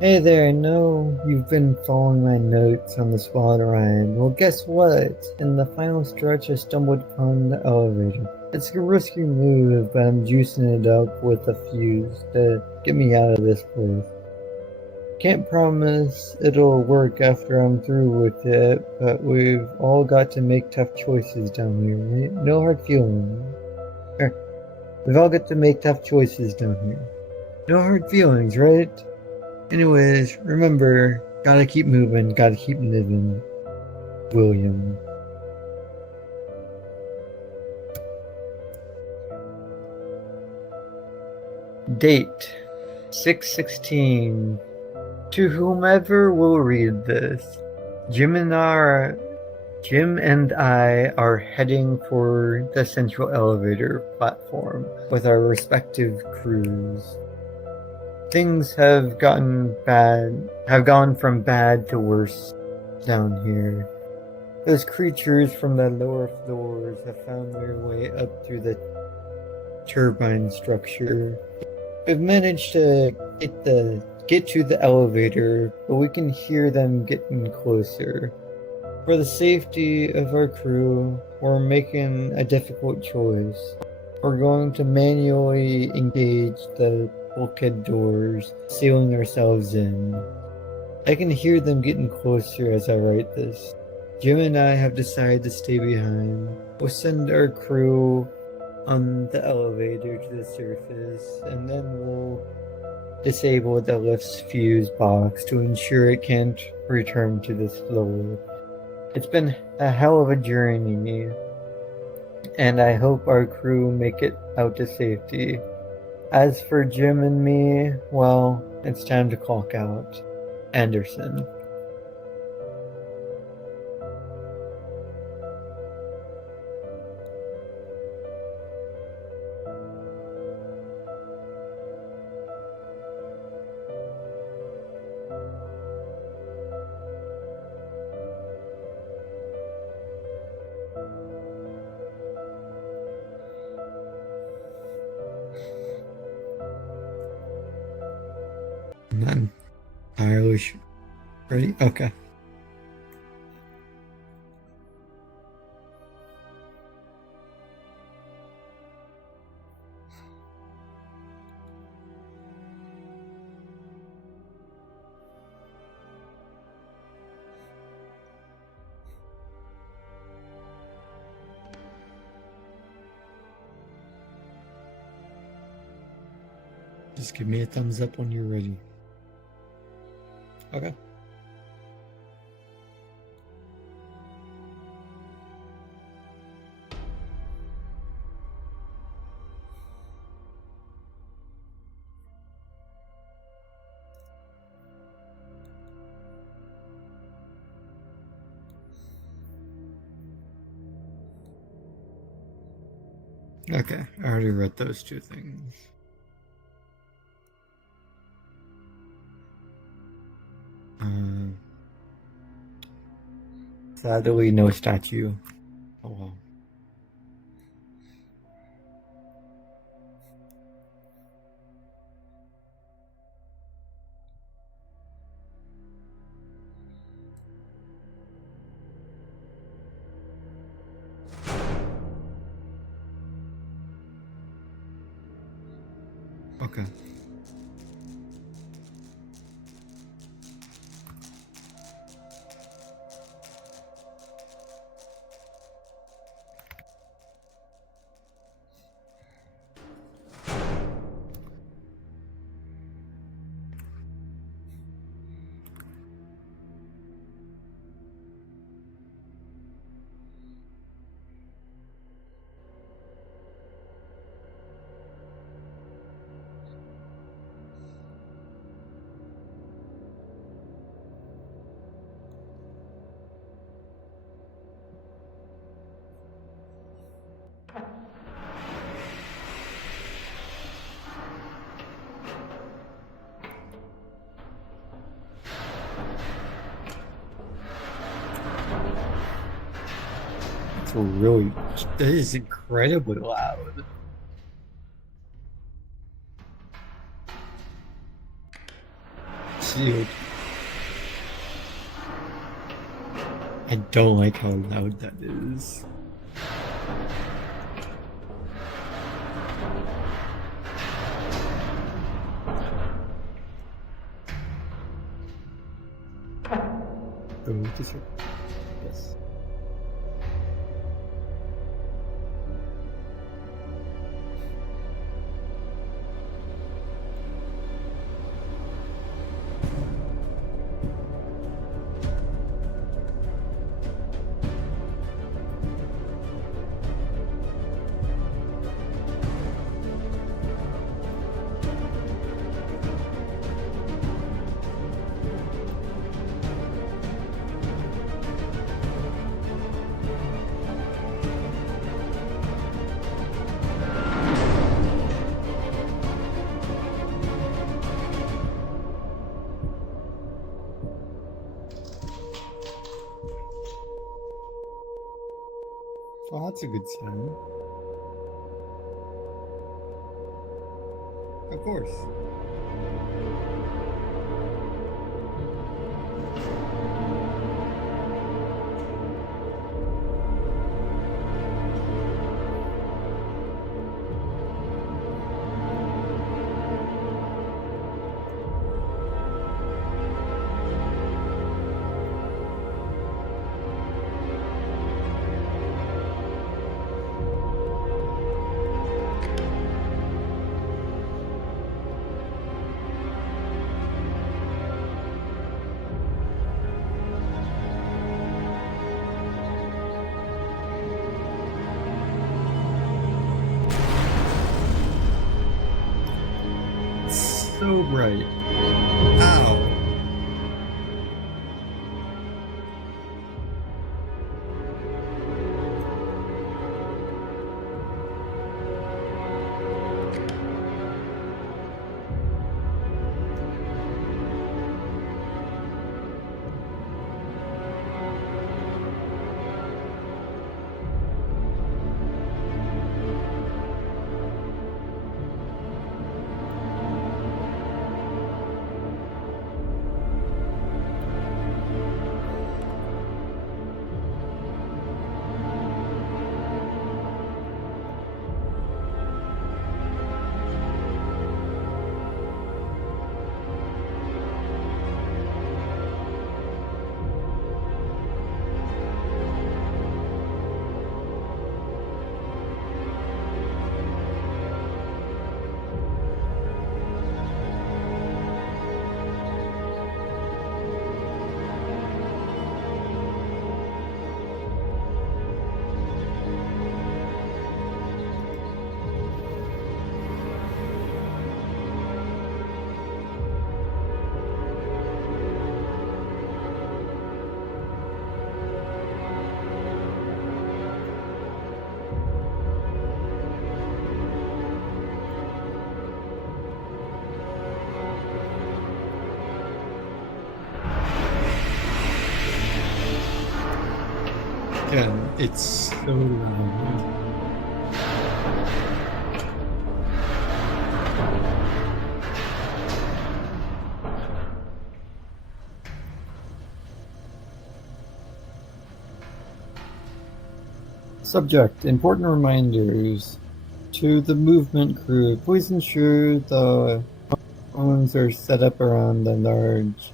Hey there, I know you've been following my notes on the squad ride. Well, guess what? In the final stretch, I stumbled upon the elevator. It's a risky move, but I'm juicing it up with a fuse to get me out of this place. Can't promise it'll work after I'm through with it, but we've all got to make tough choices down here, right? No hard feelings. We've all got to make tough choices down here. No hard feelings, right? Anyways, remember, gotta keep moving, gotta keep living. William. Date 6/16. To whomever will read this, Jim and I are heading for the central elevator platform with our respective crews. Things have gone from bad to worse down here. Those creatures from the lower floors have found their way up through the turbine structure. We've managed to get to the elevator, but we can hear them getting closer. For the safety of our crew, we're making a difficult choice. We're going to manually engage the bulkhead doors, sealing ourselves in. I can hear them getting closer as I write this. Jim and I have decided to stay behind. We'll send our crew on the elevator to the surface, and then we'll disable the lift's fuse box to ensure it can't return to this floor. It's been a hell of a journey, and I hope our crew make it out to safety. As for Jim and me, well, it's time to clock out. Anderson. I'm not entirely sure. Ready? Okay. Just give me a thumbs up when you're ready. Okay. Okay, I already read those two things. Sadly, no statue. Oh well. Okay. It's really, that is incredibly loud. Dude, I don't like how loud that is. Oh, just yes. Oh, that's a good sign. Of course. So bright. Ow. And it's so loud. Subject: important reminders to the movement crew. Please ensure the phones are set up around the large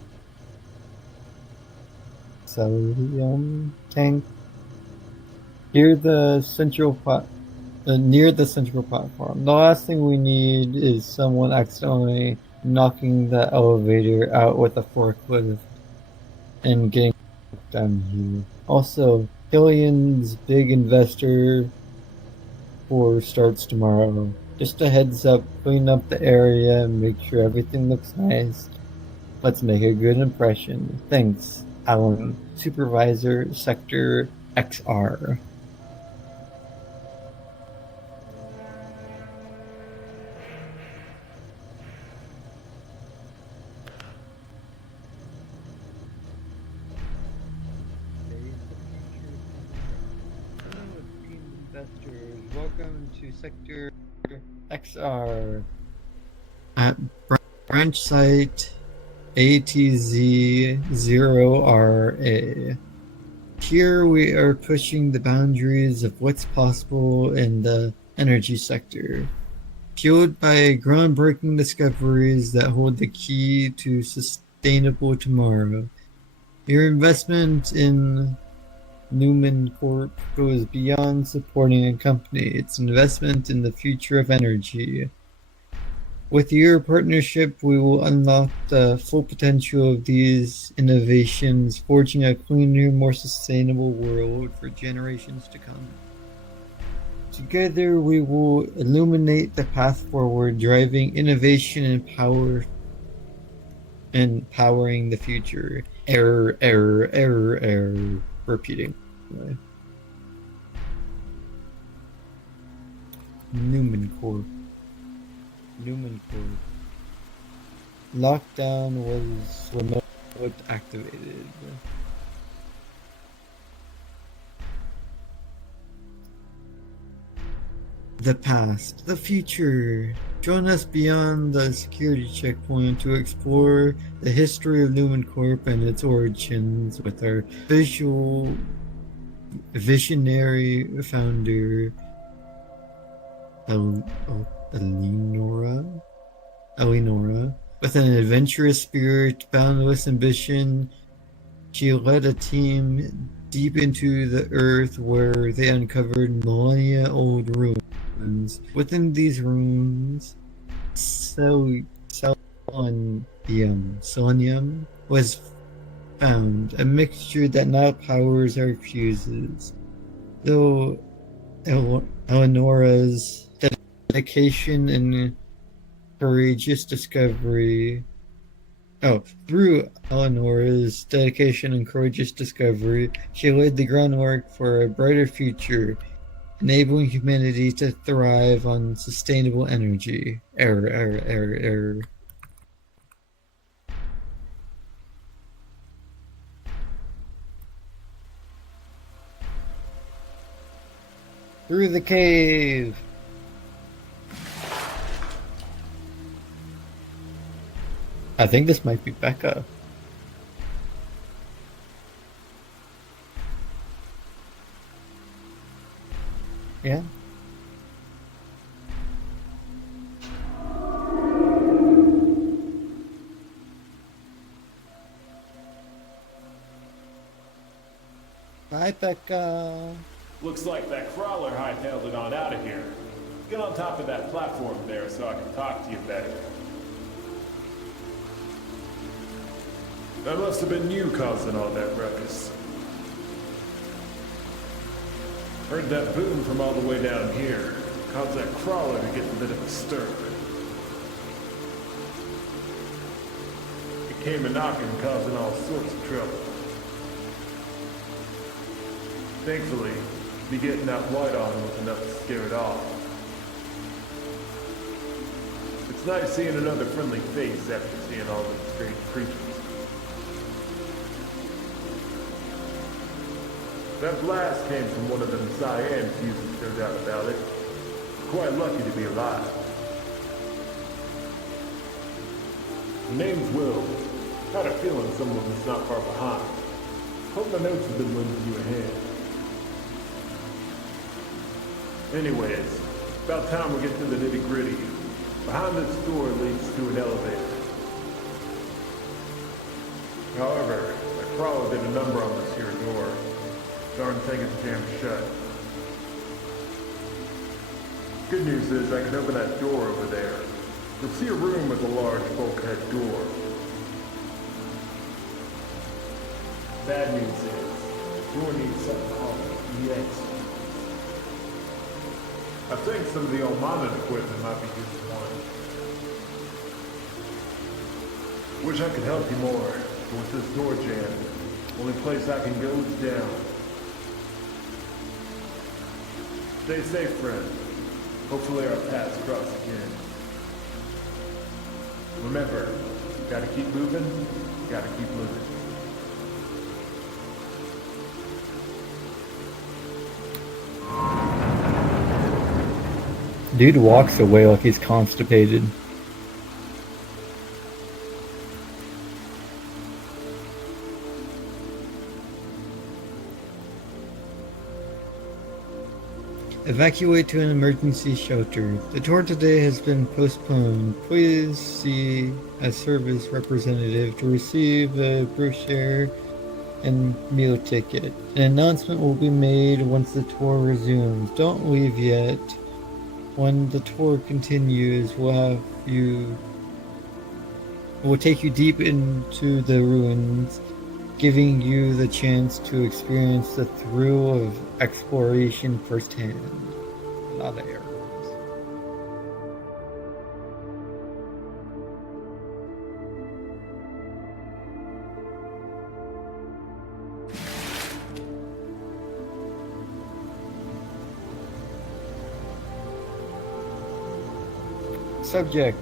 Celium tank near the central platform. The last thing we need is someone accidentally knocking the elevator out with a forklift and getting down here. Also, Killian's big investor tour starts tomorrow. Just a heads up, clean up the area and make sure everything looks nice. Let's make a good impression. Thanks, Alan, Supervisor, Sector XR. Investors, welcome to Sector XR at branch site ATZ0RA. Here we are pushing the boundaries of what's possible in the energy sector, fueled by groundbreaking discoveries that hold the key to sustainable tomorrow. Your investment in Newman Corp goes beyond supporting a company. It's an investment in the future of energy. With your partnership, we will unlock the full potential of these innovations, forging a cleaner, more sustainable world for generations to come. Together, we will illuminate the path forward, driving innovation and power and powering the future. Error, error, error, error. Repeating. Newman Corp. Lockdown was remote activated. The past, the future. Join us beyond the security checkpoint to explore the history of Newman Corp and its origins with our visionary founder, Eleonora. With an adventurous spirit, boundless ambition, she led a team deep into the earth where they uncovered millennia-old ruins. Within these ruins, selenium was found, a mixture that now powers our fuses. Though Eleonora's dedication and courageous discovery. Through Eleonora's dedication and courageous discovery, she laid the groundwork for a brighter future, enabling humanity to thrive on sustainable energy. Error. Through the cave! I think this might be Becca. Yeah. Hi, Becca. Looks like that crawler hightailed it on out of here. Get on top of that platform there so I can talk to you better. That must have been you causing all that ruckus. Heard that boom from all the way down here. Caused that crawler to get a bit of a stir. It came a-knocking, causing all sorts of trouble. Thankfully, be getting that light on was enough to scare it off. It's nice seeing another friendly face after seeing all those strange creatures. That blast came from one of them cyan fuses, no doubt about it. Quite lucky to be alive. The name's Will. Had a feeling someone was not far behind. Hope my notes have been lending you a hand. Anyways, about time we get to the nitty-gritty. Behind this door leads to an elevator. However, the crawler did a number on this here door. Darn thing is jammed shut. Good news is I can open that door over there. You'll see a room with a large bulkhead door. Bad news is, the door needs something called EX. I think some of the old modded equipment might be using one. Wish I could help you more, but with this door jammed, only place I can go is down. Stay safe, friend. Hopefully our paths cross again. Remember, gotta keep moving, gotta keep living. Dude walks away like he's constipated. Evacuate to an emergency shelter. The tour today has been postponed. Please see a service representative to receive a brochure and meal ticket. An announcement will be made once the tour resumes. Don't leave yet. When the tour continues, we'll take you deep into the ruins, giving you the chance to experience the thrill of exploration firsthand. A lot of arrows. Subject: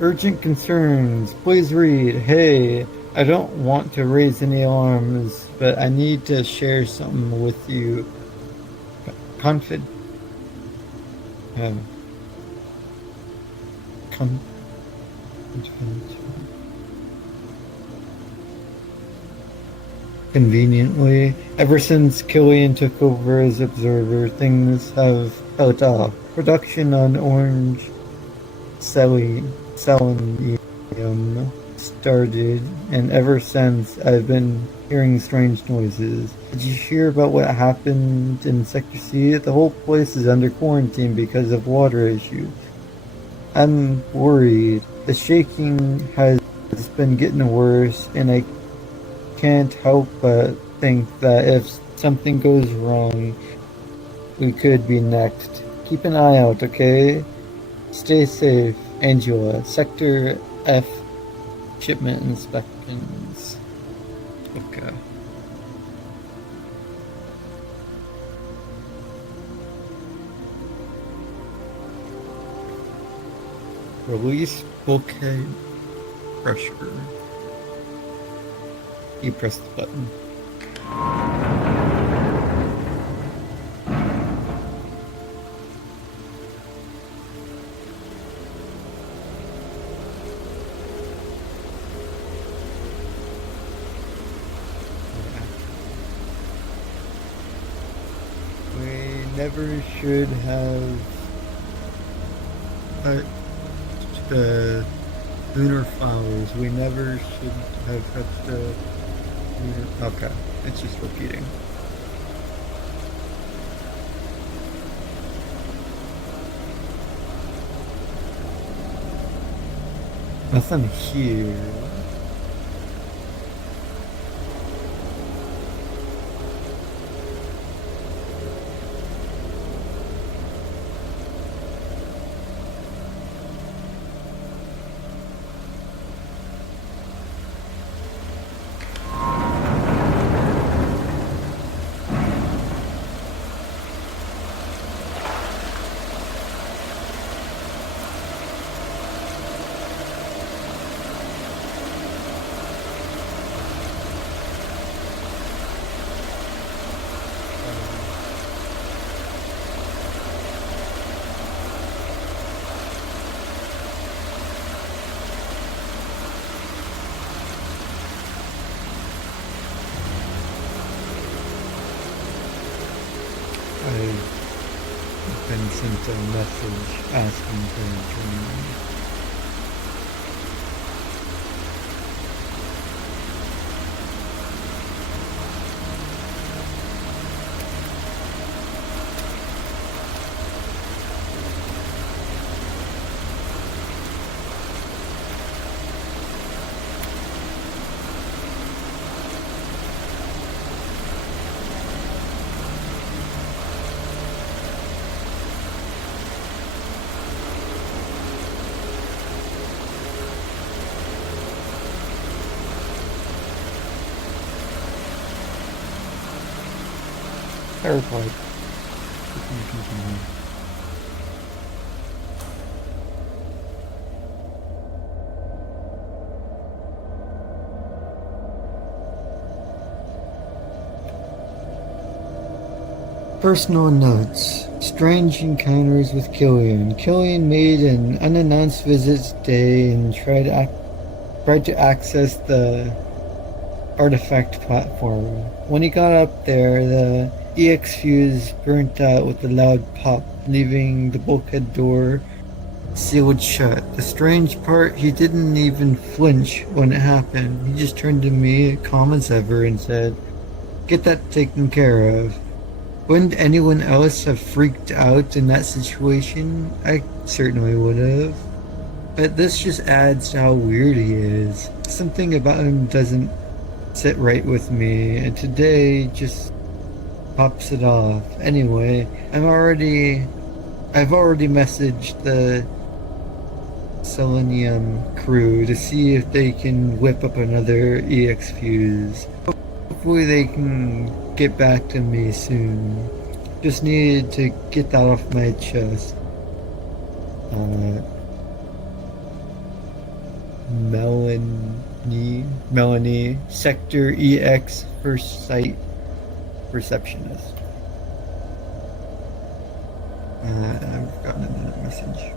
urgent concerns. Please read. Hey, I don't want to raise any alarms, but I need to share something with you. Confidential. Conveniently, ever since Killian took over as observer, things have felt off. Production on orange selenium started, and ever since I've been hearing strange noises. Did you hear about what happened in Sector C? The whole place is under quarantine because of water issues. I'm worried. The shaking has been getting worse, and I can't help but think that if something goes wrong, we could be next. Keep an eye out, okay? Stay safe, Angela. Sector F shipment inspections. Okay. Release bulkhead pressure. You press the button. We never should have touched the lunar flowers. We never should have touched the lunar... Okay, it's just repeating. Nothing here. sent a message asking for a join. I replied. Personal notes. Strange encounters with Killian. Killian made an unannounced visit today and tried to access the artifact platform. When he got up there, the EX fuse burnt out with a loud pop, leaving the bulkhead door sealed shut. The strange part, he didn't even flinch when it happened. He just turned to me, calm as ever, and said, "Get that taken care of." Wouldn't anyone else have freaked out in that situation? I certainly would have. But this just adds to how weird he is. Something about him doesn't sit right with me, and today just pops it off. Anyway, I've already messaged the Selenium crew to see if they can whip up another EX fuse. Hopefully they can get back to me soon. Just needed to get that off my chest. Melanie, Sector EX First Site Receptionist. I've gotten another message.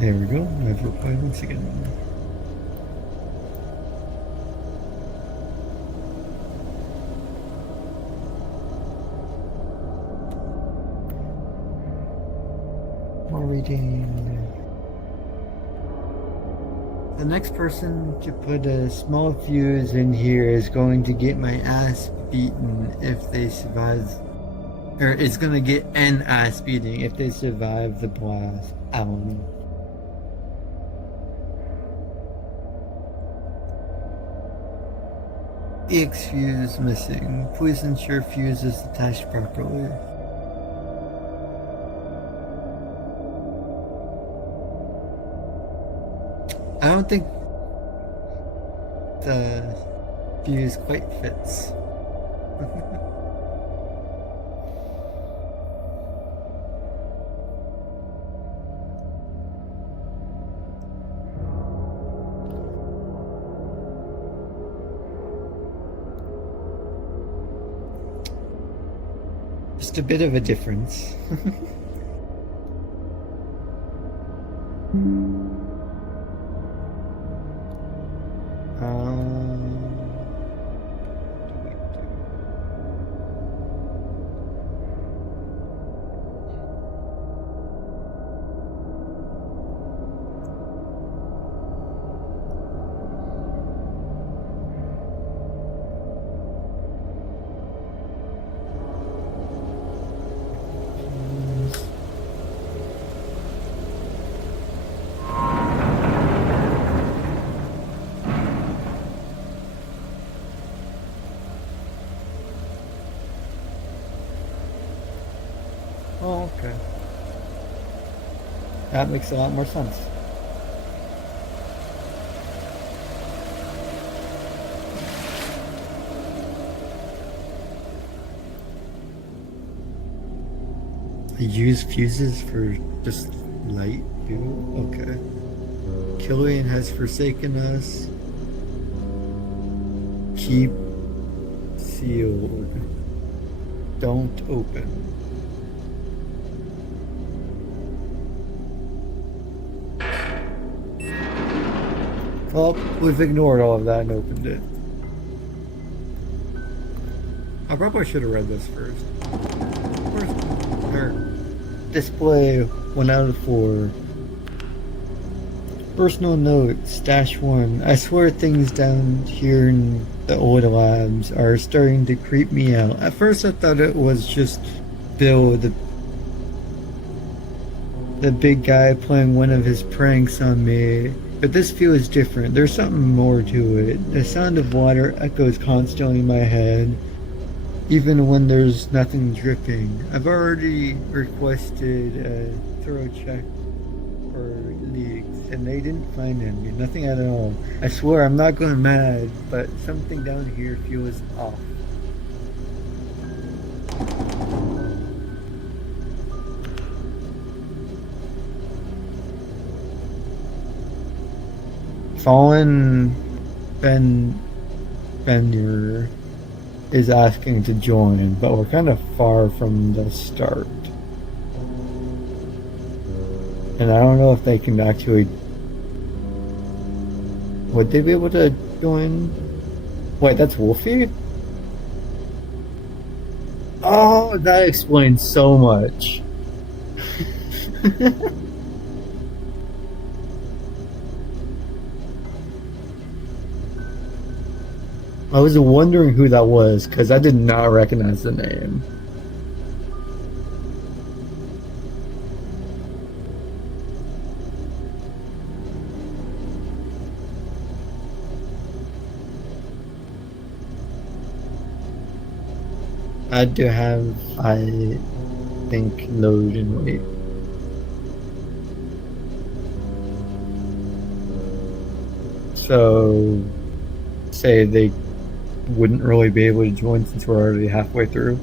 There we go. I've replied once again. More reading. The next person to put a small fuse in here is going to get my ass beaten if they survive. Or is going to get an ass beating if they survive the blast. EX fuse missing. Please ensure fuse is attached properly. I don't think the fuse quite fits. Just a bit of a difference. That makes a lot more sense. Use fuses for just light too? Okay. Killian has forsaken us. Keep sealed. Don't open. Well, we've ignored all of that and opened it. I probably should have read this first. Display 1 out of 4. Personal note, stash 1. I swear things down here in the old labs are starting to creep me out. At first I thought it was just Bill, the big guy playing one of his pranks on me. But this feels different. There's something more to it. The sound of water echoes constantly in my head, even when there's nothing dripping. I've already requested a thorough check for leaks, and they didn't find any. Nothing at all. I swear I'm not going mad, but something down here feels off. Fallen Benur is asking to join, but we're kind of far from the start. And I don't know if they can actually... Would they be able to join? Wait, that's Wolfie? Oh, that explains so much. I was wondering who that was because I did not recognize the name. I do have, I think, load and wait. So, say they wouldn't really be able to join since we're already halfway through.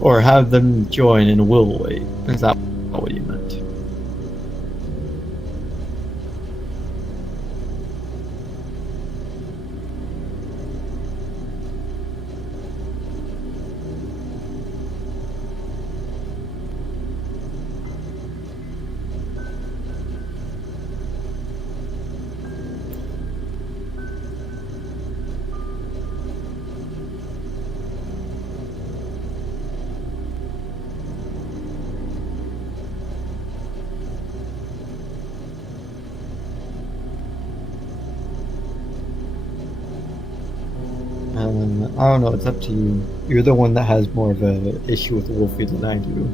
Or have them join and we'll wait. Is that what you meant? I don't know, it's up to you. You're the one that has more of an issue with Wolfie than I do.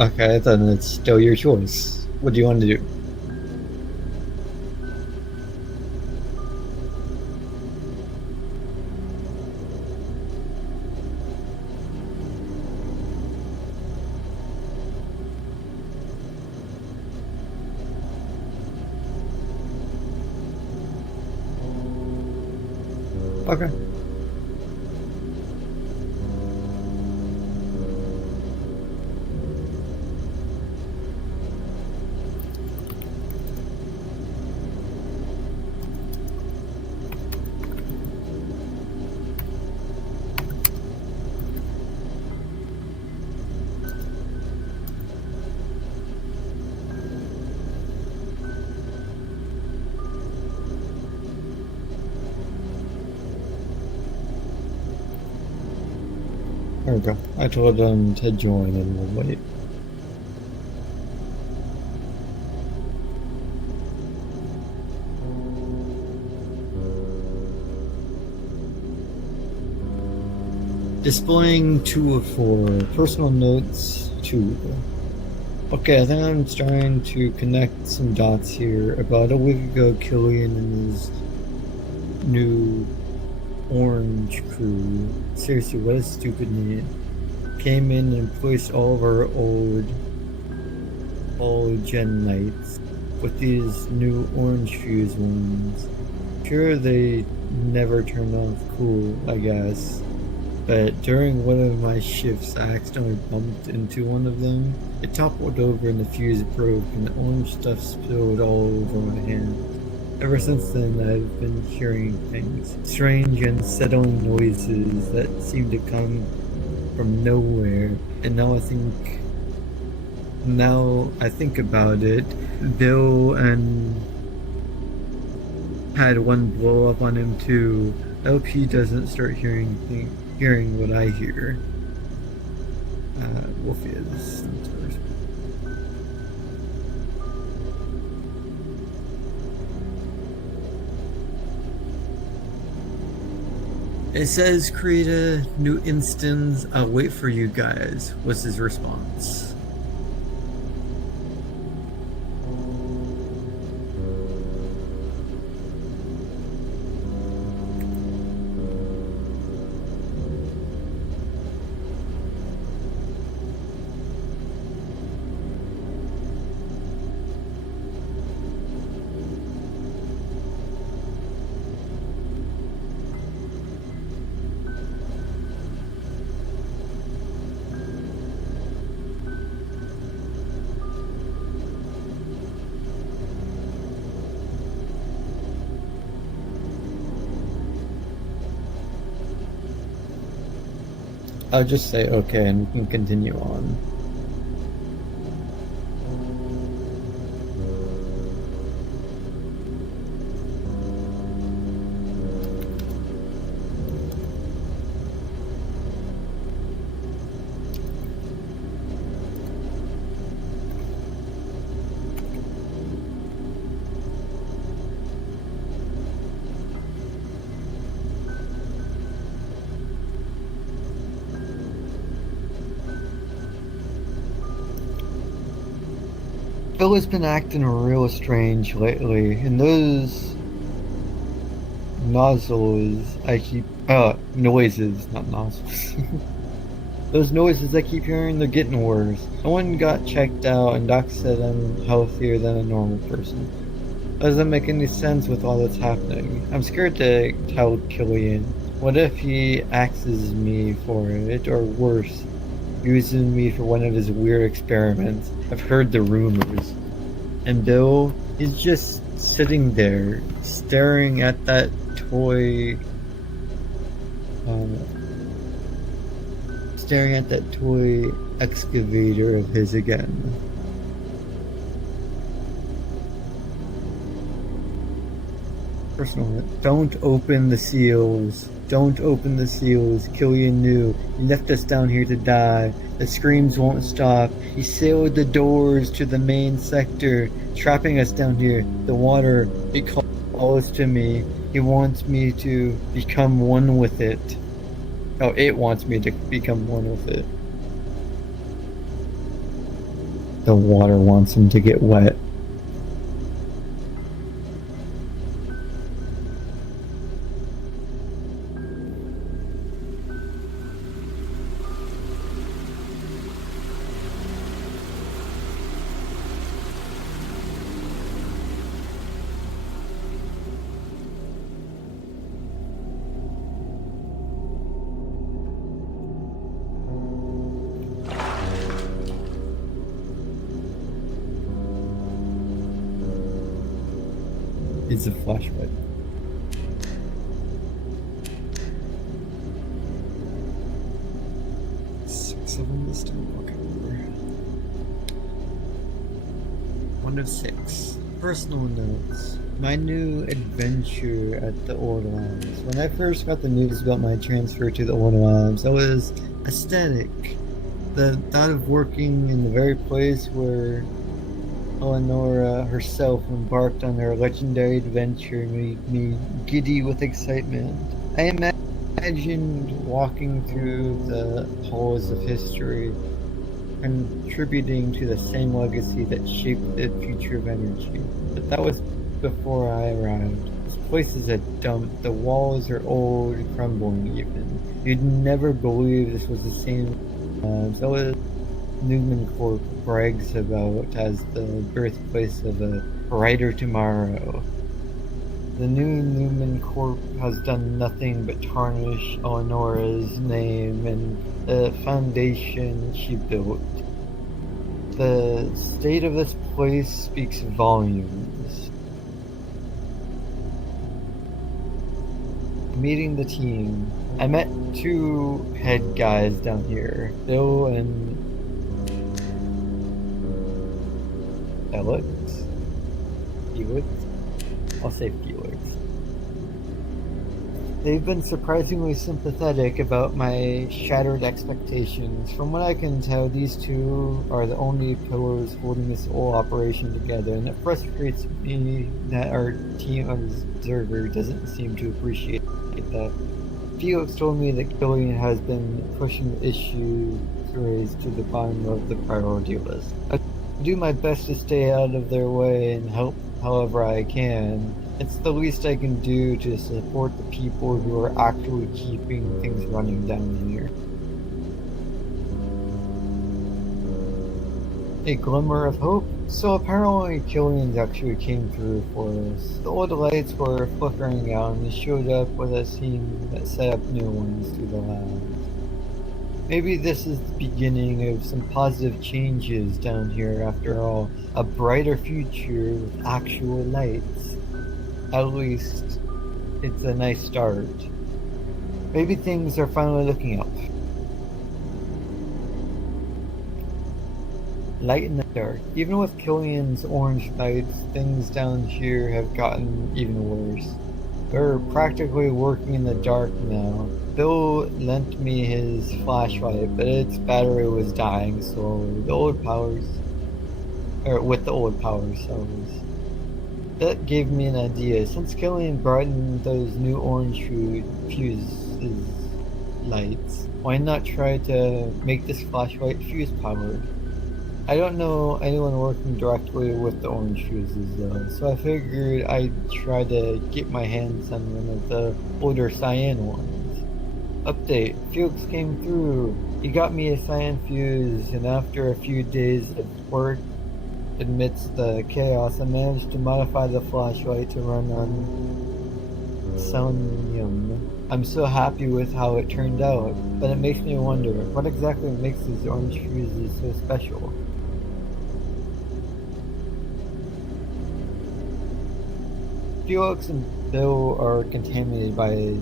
Okay, then it's still your choice. What do you want to do? Okay. There we go. I told them to join and we'll wait. Displaying 2 of 4. Personal notes 2. Okay, I think I'm starting to connect some dots here. About a week ago, Killian and his new orange crew, seriously, what a stupid name, came in and placed all of our old gen lights with these new orange fuse ones. Sure, they never turned off cool, I guess, but during one of my shifts I accidentally bumped into one of them. It toppled over and the fuse broke and the orange stuff spilled all over my hand. Ever since then, I've been hearing things, strange and unsettling noises that seem to come from nowhere. And now I think about it, Bill and had one blow up on him too. I hope he doesn't start hearing what I hear. Wolfie is. It says create a new instance. I'll wait for you guys, was his response. I'll just say okay and we can continue on. Bill has been acting real strange lately, and those noises, not nozzles. Those noises I keep hearing, they're getting worse. No one got checked out, and Doc said I'm healthier than a normal person. Doesn't make any sense with all that's happening. I'm scared to tell Killian. What if he axes me for it, or worse, uses me for one of his weird experiments? I've heard the rumors. And Bill, he's just sitting there, staring at that toy excavator of his again. Personal, don't open the seals. Don't open the seals. Killian knew. He left us down here to die. The screams won't stop. He sealed the doors to the main sector, trapping us down here. The water, it calls to me. He wants me to become one with it. Oh, it wants me to become one with it. The water wants him to get wet. It's a flashlight. Six of them this time. Okay. 1 of 6. Personal notes. My new adventure at the Old Labs. When I first got the news about my transfer to the Old Labs, I was aesthetic. The thought of working in the very place where Eleonora herself embarked on her legendary adventure made me giddy with excitement. I imagined walking through the halls of history, contributing to the same legacy that shaped the future of energy. But that was before I arrived. This place is a dump. The walls are old, crumbling even. You'd never believe this was the same village Newman Corp brags about as the birthplace of a brighter tomorrow. The new Newman Corp has done nothing but tarnish Eleonora's name and the foundation she built. The state of this place speaks volumes. Meeting the team, I met two head guys down here, Bill and Felix? Felix? I'll say Felix. They've been surprisingly sympathetic about my shattered expectations. From what I can tell, these two are the only pillars holding this whole operation together, and it frustrates me that our team observer doesn't seem to appreciate that. Felix told me that Killian has been pushing the issue raised to the bottom of the priority list. I do my best to stay out of their way and help however I can. It's the least I can do to support the people who are actually keeping things running down here. A glimmer of hope? So apparently Killian's actually came through for us. The old lights were flickering out and he showed up with a team that set up new ones through the labs. Maybe this is the beginning of some positive changes down here after all. A brighter future with actual lights. At least, it's a nice start. Maybe things are finally looking up. Light in the dark. Even with Killian's orange lights, things down here have gotten even worse. We're practically working in the dark now. Bill lent me his flashlight, but its battery was dying slowly. With the old power cells. That gave me an idea. Since Killian brought in those new orange fuses lights, why not try to make this flashlight fuse powered? I don't know anyone working directly with the orange fuses though, so I figured I'd try to get my hands on one of the older cyan ones. Update, Felix came through. He got me a cyan fuse, and after a few days of work amidst the chaos, I managed to modify the flashlight to run on selenium. I'm so happy with how it turned out, but it makes me wonder, what exactly makes these orange fuses so special? Felix and Bill are contaminated by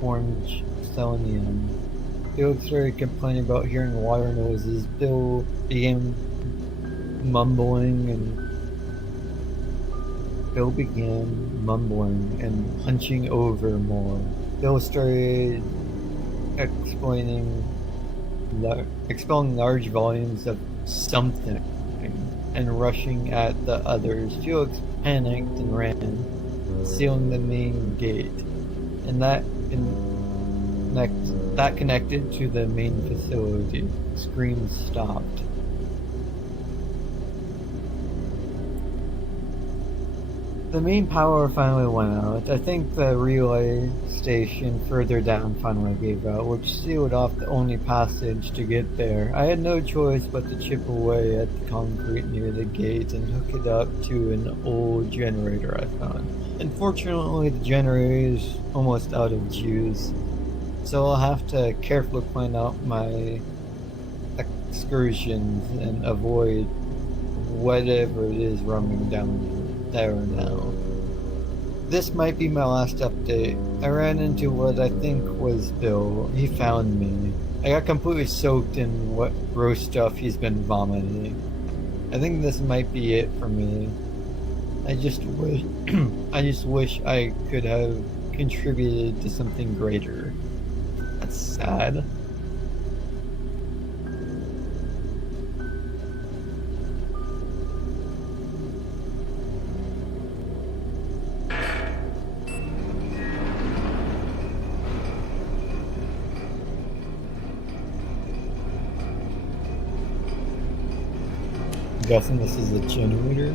orange selenium. Felix started complaining about hearing water noises. Bill began mumbling and hunching over more. Bill started expelling large volumes of something and rushing at the others. Felix panicked and ran, sealing the main gate, and that connected to the main facility. Screams stopped. The main power finally went out. I think the relay station further down finally gave out, which sealed off the only passage to get there. I had no choice but to chip away at the concrete near the gate and hook it up to an old generator I found. Unfortunately, the generator is almost out of juice, so I'll have to carefully plan out my excursions and avoid whatever it is roaming down there now. This might be my last update. I ran into what I think was Bill. He found me. I got completely soaked in what gross stuff he's been vomiting. I think this might be it for me. I just wish I could have contributed to something greater. That's sad. guessing this is a generator.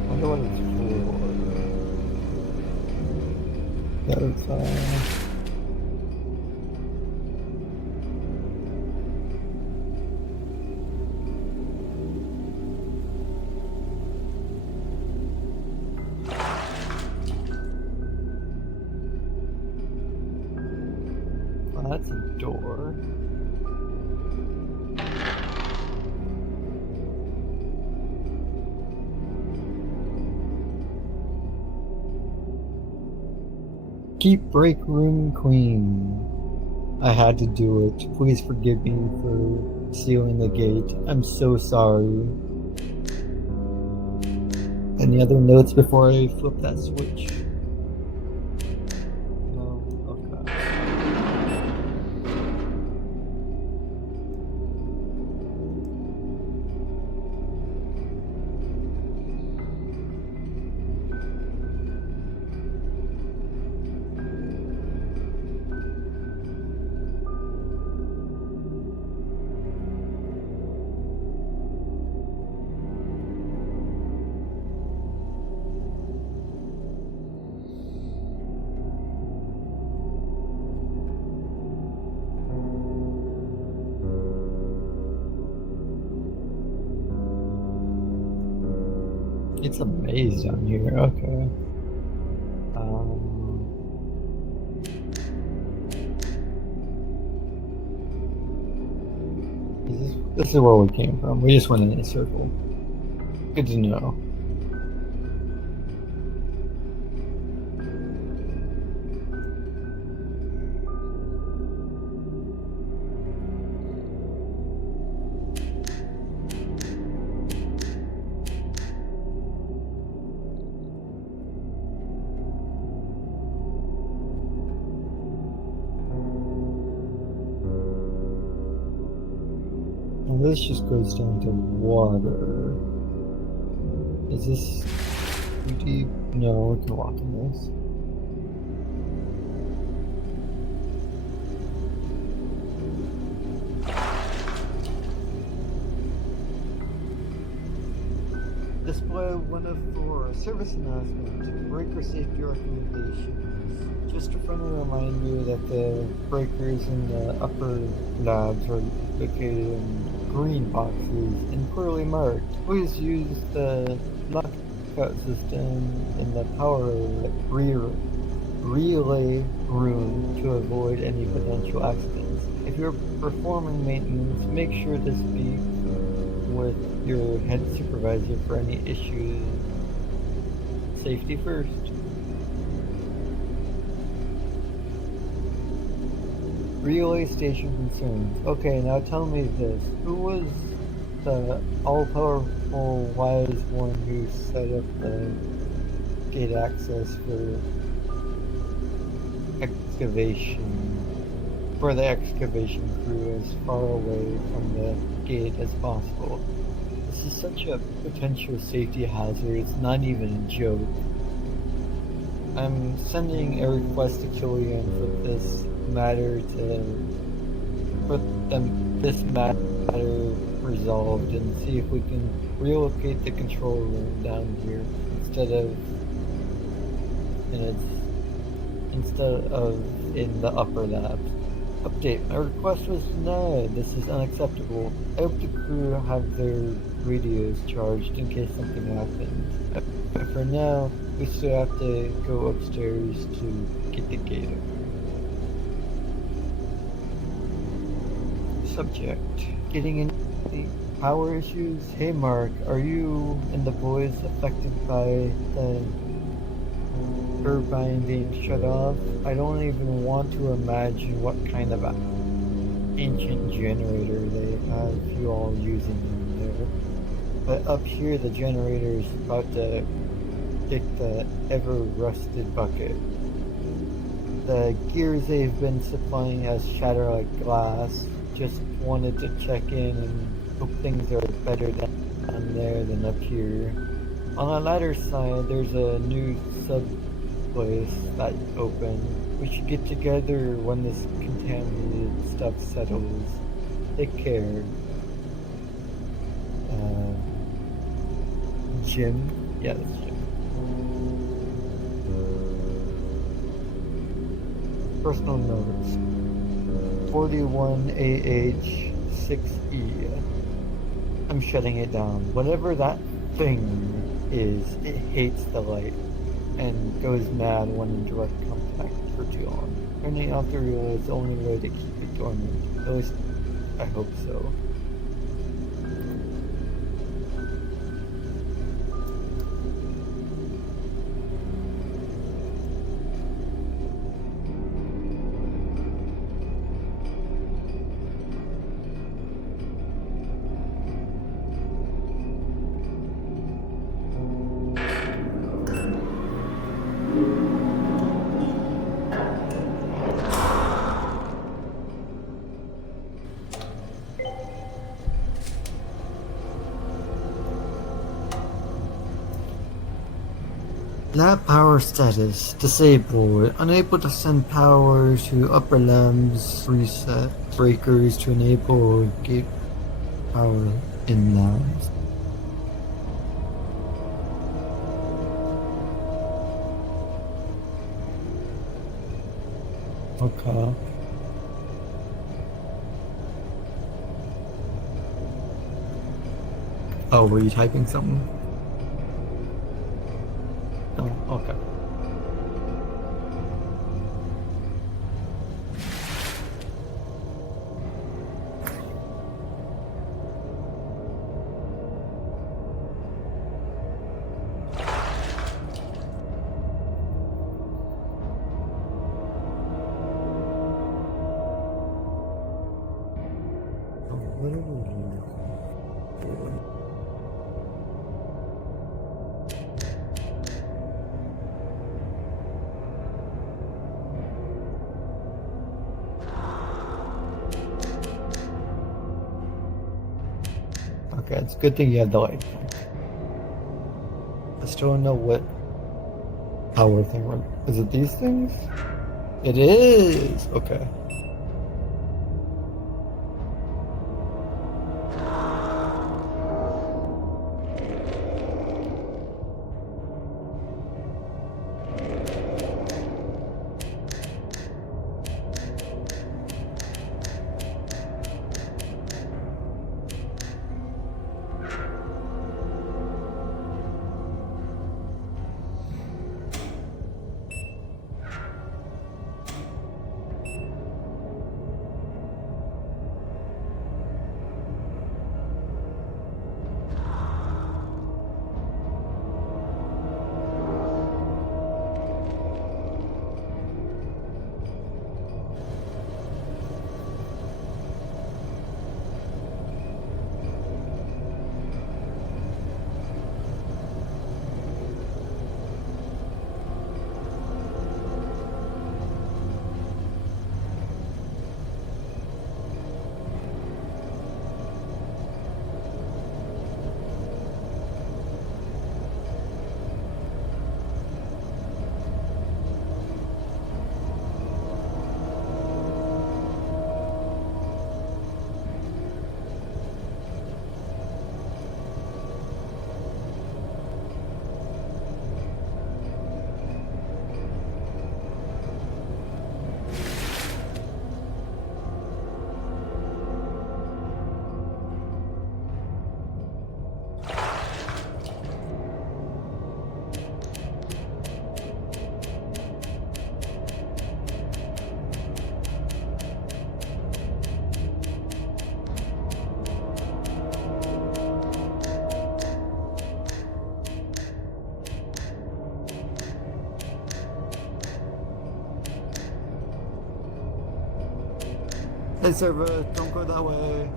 I wonder what it's for. That's that's a door. Keep break room clean. I had to do it. Please forgive me for sealing the gate. I'm so sorry. Any other notes before I flip that switch? No? Okay. It's a maze down here, okay. This is where we came from. We just went in a circle. Good to know. This just goes down to water. Is this too deep? No, we can walk in this. Display 104, service announcement, breaker safety recommendations. Just a friendly reminder that the breakers in the upper labs are located in green boxes and poorly marked. Please use the lockout system in the power relay room to avoid any potential accidents. If you're performing maintenance, make sure to speak with your head supervisor for any issues. Safety first. Relay station concerns. Okay, now tell me this. Who was the all-powerful wise one who set up the gate access for the excavation crew as far away from the gate as possible? This is such a potential safety hazard, it's not even a joke. I'm sending a request to Killian for this matter resolved and see if we can relocate the control room down here instead of in the upper labs. Update, my request was denied. This is unacceptable. I hope the crew have their radios charged in case something happens. But for now, we still have to go upstairs to get the gate open. Subject, getting into the power issues. Hey Mark, are you and the boys affected by the turbine being shut off? I don't even want to imagine what kind of ancient generator they have you all using in there. But up here the generator is about to kick the ever-rusted bucket. The gears they've been supplying has shattered like glass. Just wanted to check in and hope things are better down there than up here. On the latter side, there's a new sub place that opened. We should get together when this contaminated stuff settles. Take care. Uh, Jim. Yeah, that's Jim. Personal notes. 41AH6E. I'm shutting it down. Whatever that thing is, it hates the light and goes mad when in direct contact for too long. Turning off the relay is the only way to keep it dormant. At least, I hope so. Lab power status disabled. Unable to send power to upper limbs. Reset breakers to enable gate power in labs. Okay. Oh, were you typing something? Oh, okay. Oh, what are we looking for? Okay, it's a good thing you had the light. I still don't know what power thing. Is it these things? It is! Okay. Hey, server, don't go that way.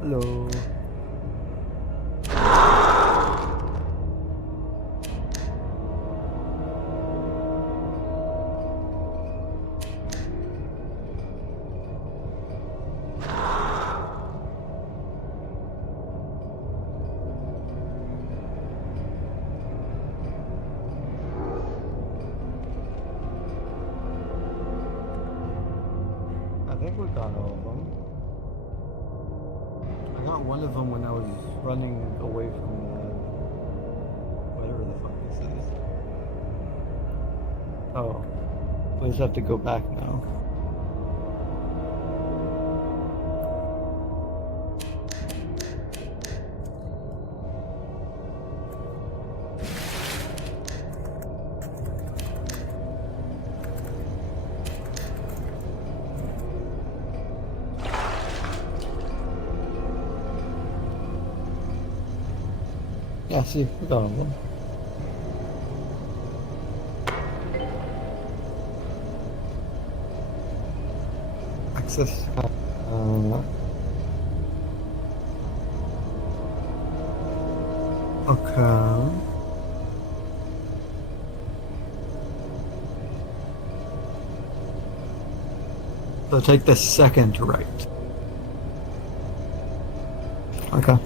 Hello. of them. I got one of them when I was running away from the whatever the fuck this is. Oh, we just have to go back now. Yeah, see, we got one. Access. Okay. So take the second right. Okay.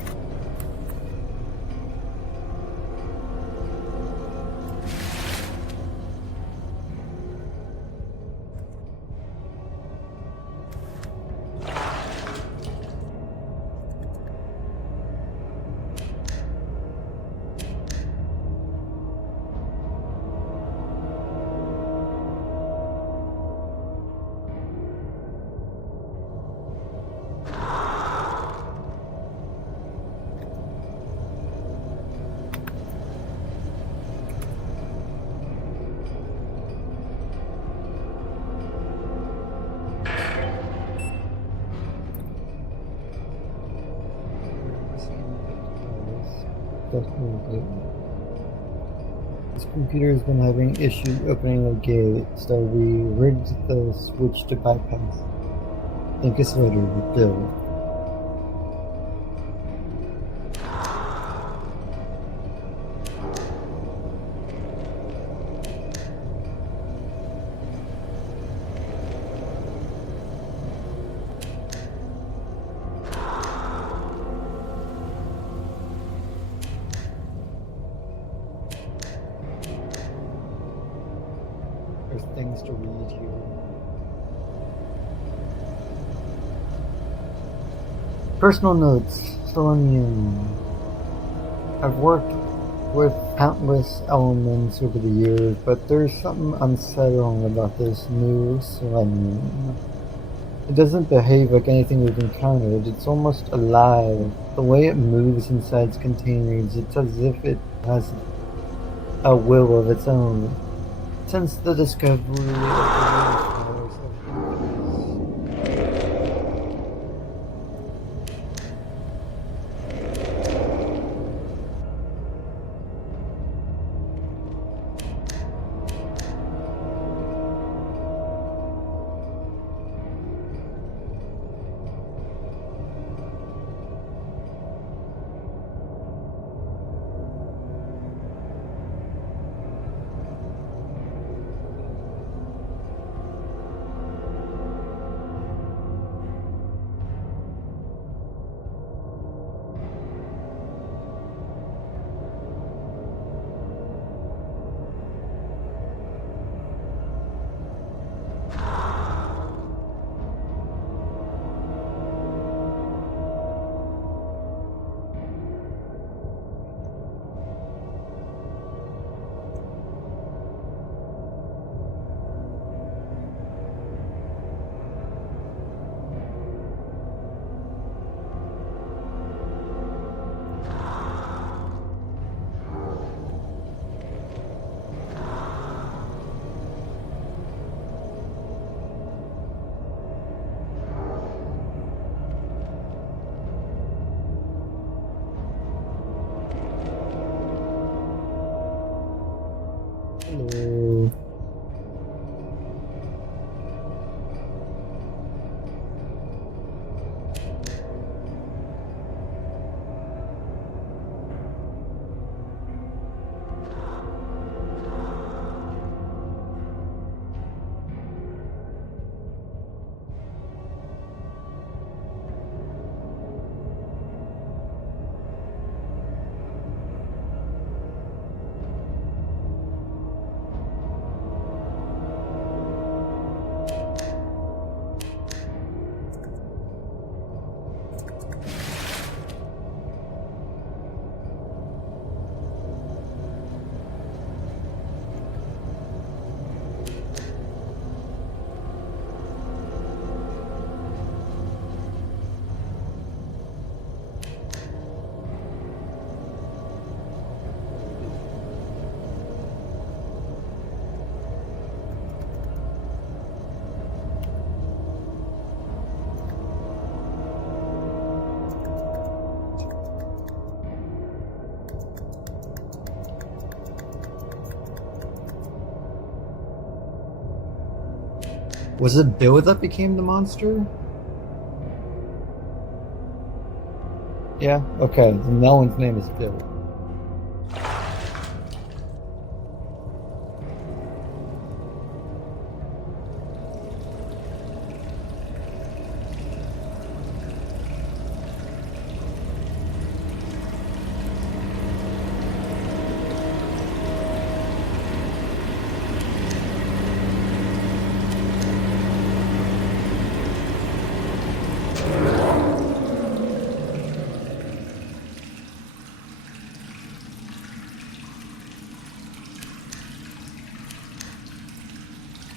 This computer has been having issues opening the gate, so we rigged the switch to bypass. Think it's later to build. There's things to read here. Personal notes, Selenium. I've worked with countless elements over the years, but there's something unsettling about this new Selenium. It doesn't behave like anything we've encountered. It's almost alive. The way it moves inside its containers, it's as if it has a will of its own. Since the discovery of the powers of influence, hello. Was it Bill that became the monster? Yeah, okay. Then that one's name is Bill.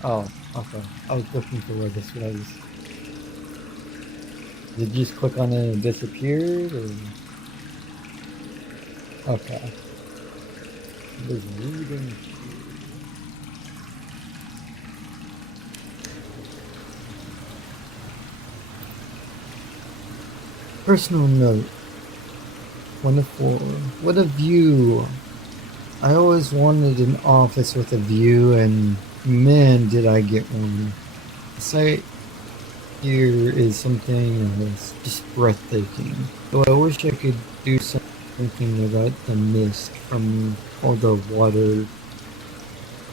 Oh, okay. I was looking for where this was. Did you just click on it and it disappeared, or? Okay. There's reading. Personal note. 24. What a view! I always wanted an office with a view, and man, did I get one. The sight here is something that's just breathtaking. Though I wish I could do something about the mist from all the water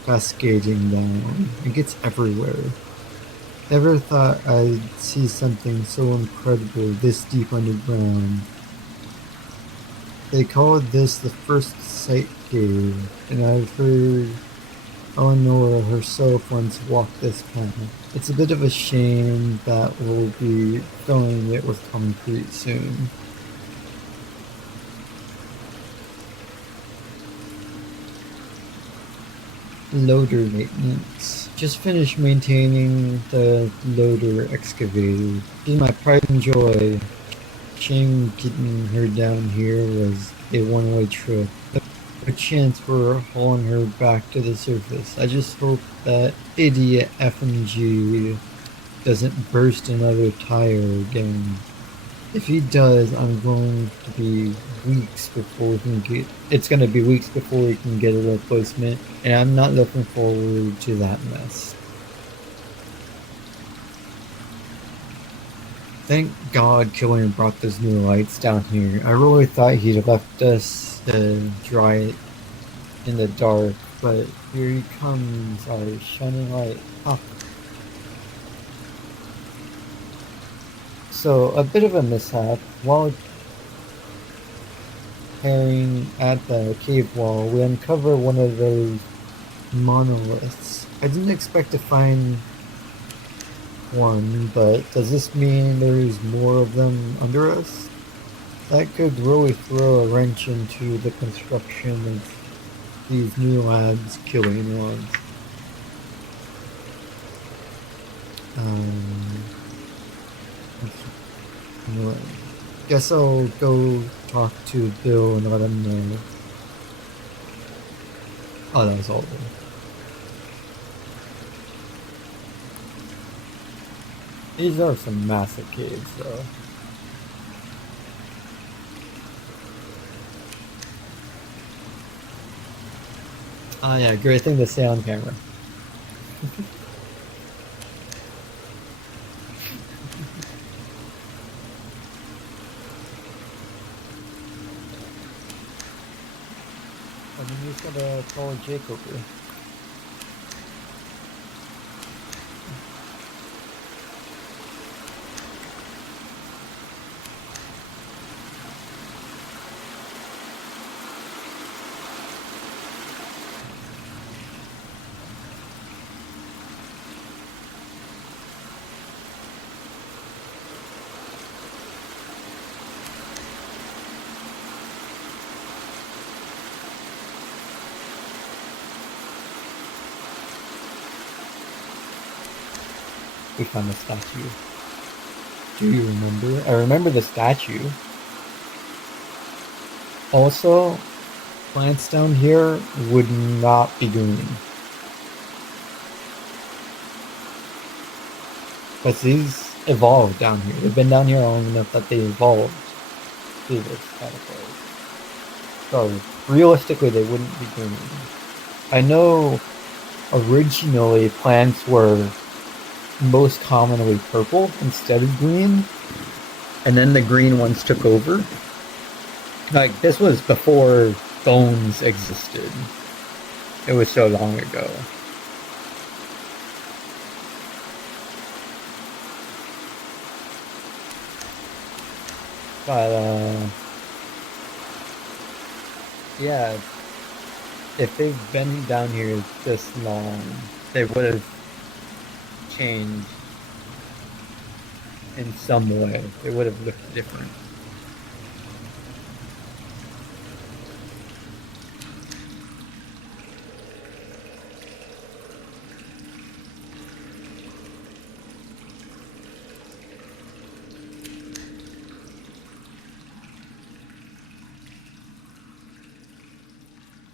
cascading down. It gets everywhere. Never thought I'd see something so incredible this deep underground. They called this the first sight cave, and I've heard Eleanor herself once walked this path. It's a bit of a shame that we'll be filling it with concrete soon. Loader maintenance. Just finished maintaining the loader excavator. This is my pride and joy. Shame getting her down here was a one-way trip. A chance we're hauling her back to the surface. I just hope that idiot FMG doesn't burst another tire again. If he does, I'm going to be weeks before we can get. It's going to be weeks before we can get a replacement, and I'm not looking forward to that mess. Thank God Killian brought those new lights down here. I really thought he'd left us to dry it in the dark, but here he comes, our shining light. Ah. So, a bit of a mishap. While tearing at the cave wall, we uncover one of those monoliths. I didn't expect to find one, but does this mean there's more of them under us? That could really throw a wrench into the construction of these new labs killing ones. Anyway, guess I'll go talk to Bill and let him know. Oh, that was all of them. These are some massive caves, though. Ah, yeah, great thing to say on camera. I mean, you just gotta call Jake over. We found the statue. Do you remember? I remember the statue. Also, plants down here would not be green. But these evolved down here. They've been down here long enough that they evolved to this category. So, realistically, they wouldn't be green. I know originally plants were most commonly purple instead of green, and then the green ones took over. Like, this was before bones existed. It was so long ago. But, yeah, if they've been down here this long, they would have changed in some way. They would have looked different.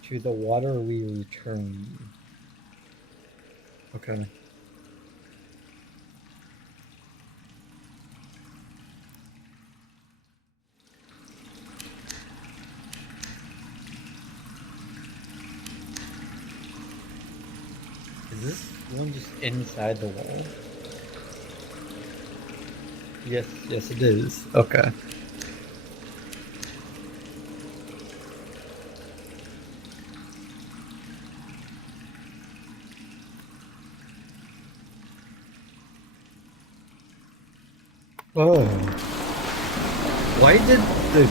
To the water we return. Okay. Is this one just inside the wall? Yes, yes it is. Okay. Oh. Why did the...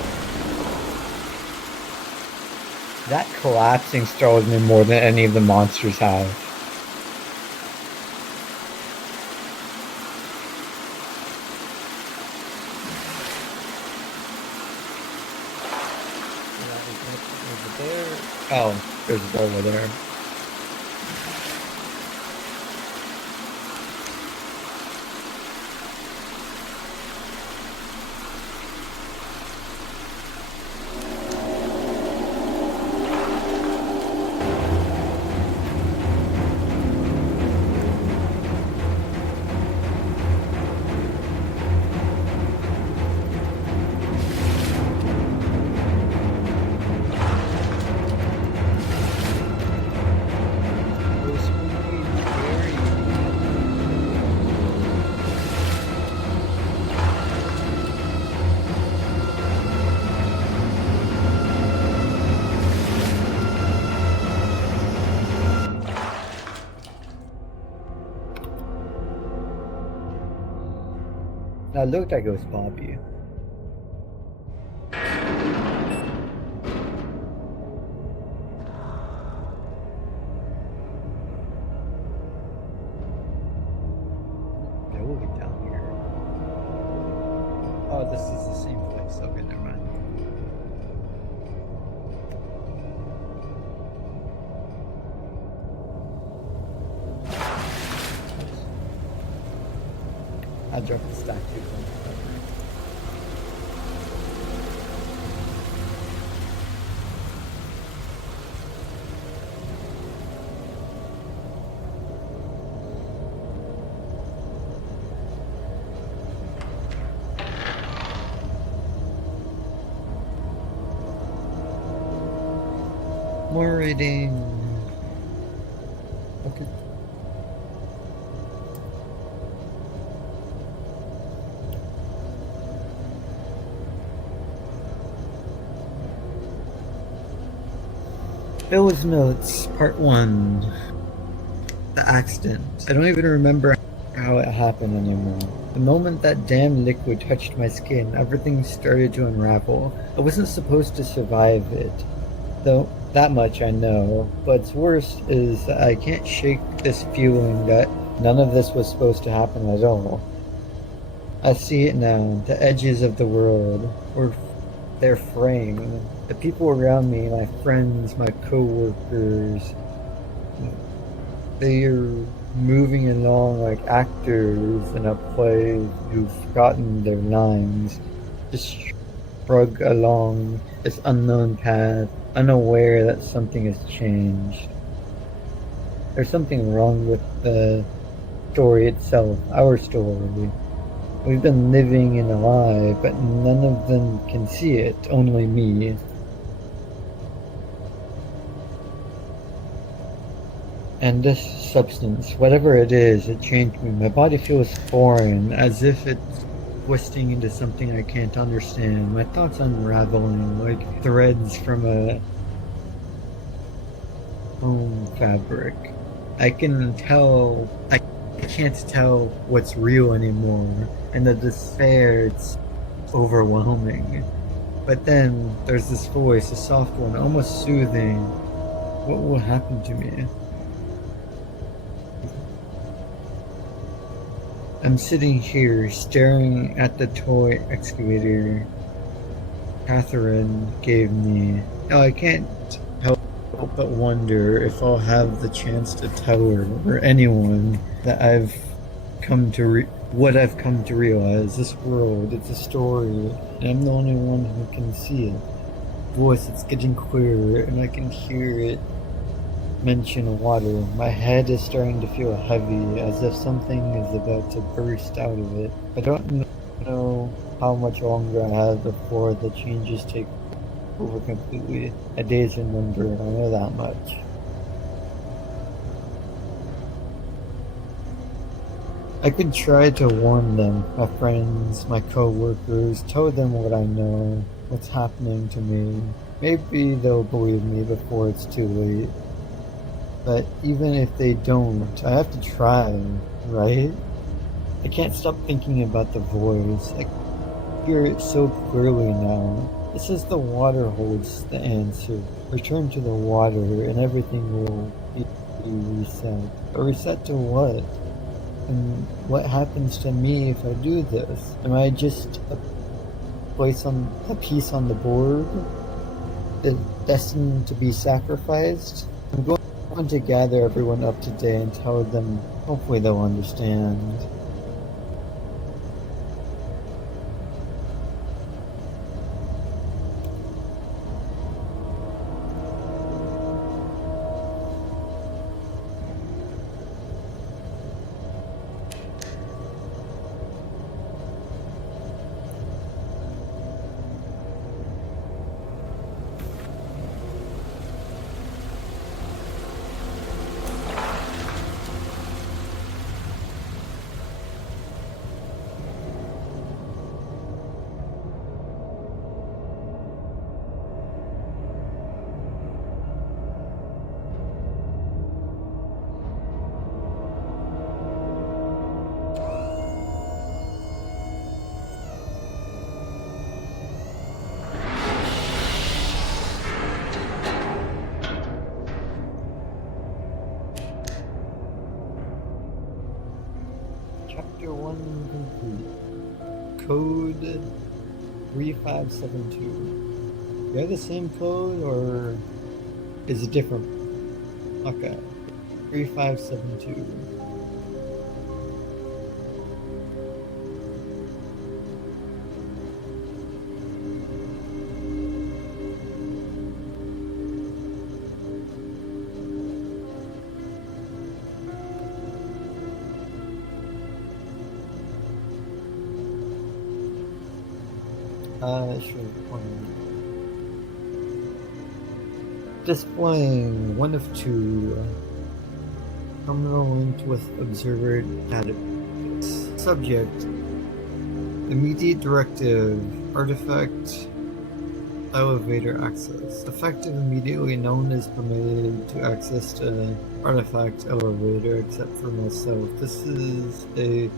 That collapsing startled me more than any of the monsters have. Over there. Oh, there's a door over there. That looked like it was Bobby. Yeah, we'll get down here. Oh, this is the same place. Okay, never mind. I dropped the statue. More reading. Okay. Bill's Notes, Part 1. The accident. I don't even remember how it happened anymore. The moment that damn liquid touched my skin, everything started to unravel. I wasn't supposed to survive it. Though, that much I know. But what's worse is that I can't shake this feeling that none of this was supposed to happen at all. I see it now. The edges of the world they're fraying. The people around me, my friends, my co-workers, they're moving along like actors in a play who've forgotten their lines, just shrug along this unknown path, unaware that something has changed. There's something wrong with the story itself, our story. We've been living in a lie, but none of them can see it, only me. And this substance, whatever it is, it changed me. My body feels foreign, as if it's twisting into something I can't understand. My thoughts unraveling like threads from a foam fabric. I can tell, I can't tell what's real anymore. And the despair, it's overwhelming. But then there's this voice, a soft one, almost soothing. What will happen to me? I'm sitting here staring at the toy excavator Catherine gave me. Oh, I can't help but wonder if I'll have the chance to tell her or anyone that what I've come to realize. This world, it's a story, and I'm the only one who can see it. Voice, it's getting clearer, and I can hear it mention water. My head is starting to feel heavy, as if something is about to burst out of it. I don't know how much longer I have before the changes take over completely. A day's remember, I know that much. I could try to warn them, my friends, my co-workers, tell them what I know, what's happening to me. Maybe they'll believe me before it's too late. But even if they don't, I have to try, right? I can't stop thinking about the voice. I hear it so clearly now. It says the water holds the answer. Return to the water and everything will be reset. But reset to what? And what happens to me if I do this? Am I just a piece on the board destined to be sacrificed? I'm going to gather everyone up today and tell them. Hopefully they'll understand. Chapter 1 complete. Code 3572. You have the same code or is it different? Okay. 3572. Sure. Displaying one of two. Terminal linked with observer database. Subject. Immediate directive. Artifact. Elevator access. Effective immediately. No one is permitted to access the artifact elevator except for myself. This is a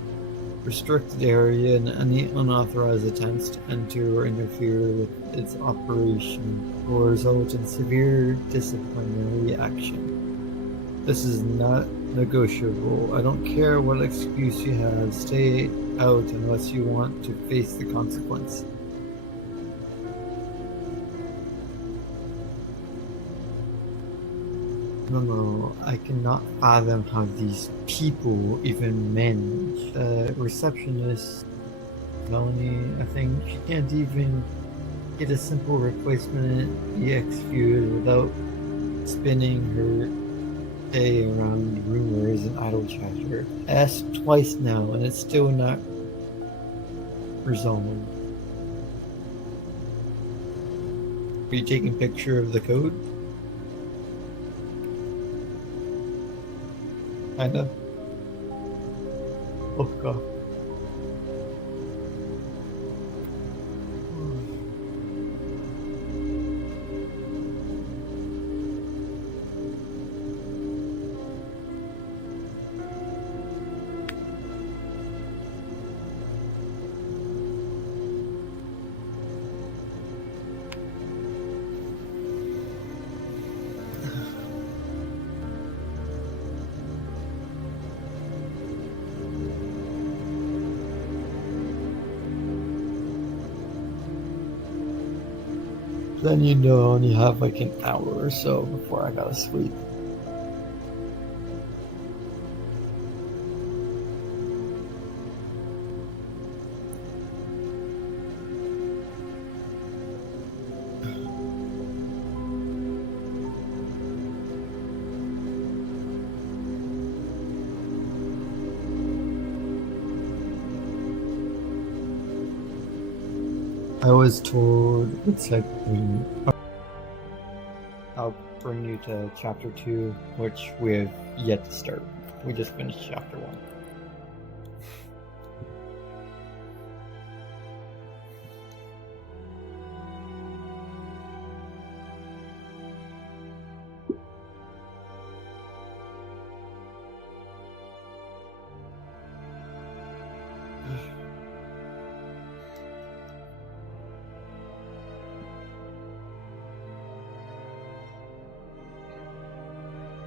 restricted area, and any unauthorized attempts to enter or interfere with its operation will result in severe disciplinary action. This is not negotiable. I don't care what excuse you have. Stay out unless you want to face the consequence. No, I cannot fathom how these people even manage. The receptionist, Melanie, I think she can't even get a simple replacement EX fuse without spinning her day around rumors and idle chatter. I asked twice now and it's still not resolved. Are you taking a picture of the code? Kinda. Oh god. Then you know I only have like an hour or so before I gotta sleep. I was told it's like I'll bring you to chapter 2, which we have yet to start. We just finished chapter 1.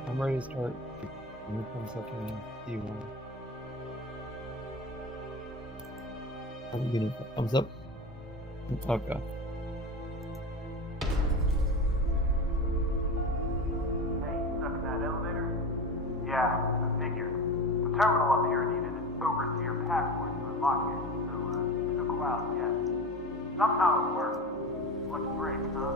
I'm ready to start. When it comes up in D1. I'm getting a thumbs up. Okay. Hey, stuck in that elevator? Yeah, I figured. The terminal up here needed an overseer passport to unlock it, so it took a while to get. Somehow it worked. What's the break, huh?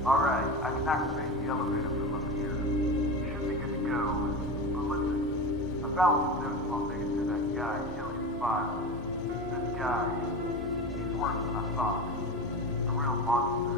Alright, I can activate the elevator from up here. Should be good to go. But listen, I found some notes while digging through that guy Killian's file. This guy, he's worse than I thought. A real monster.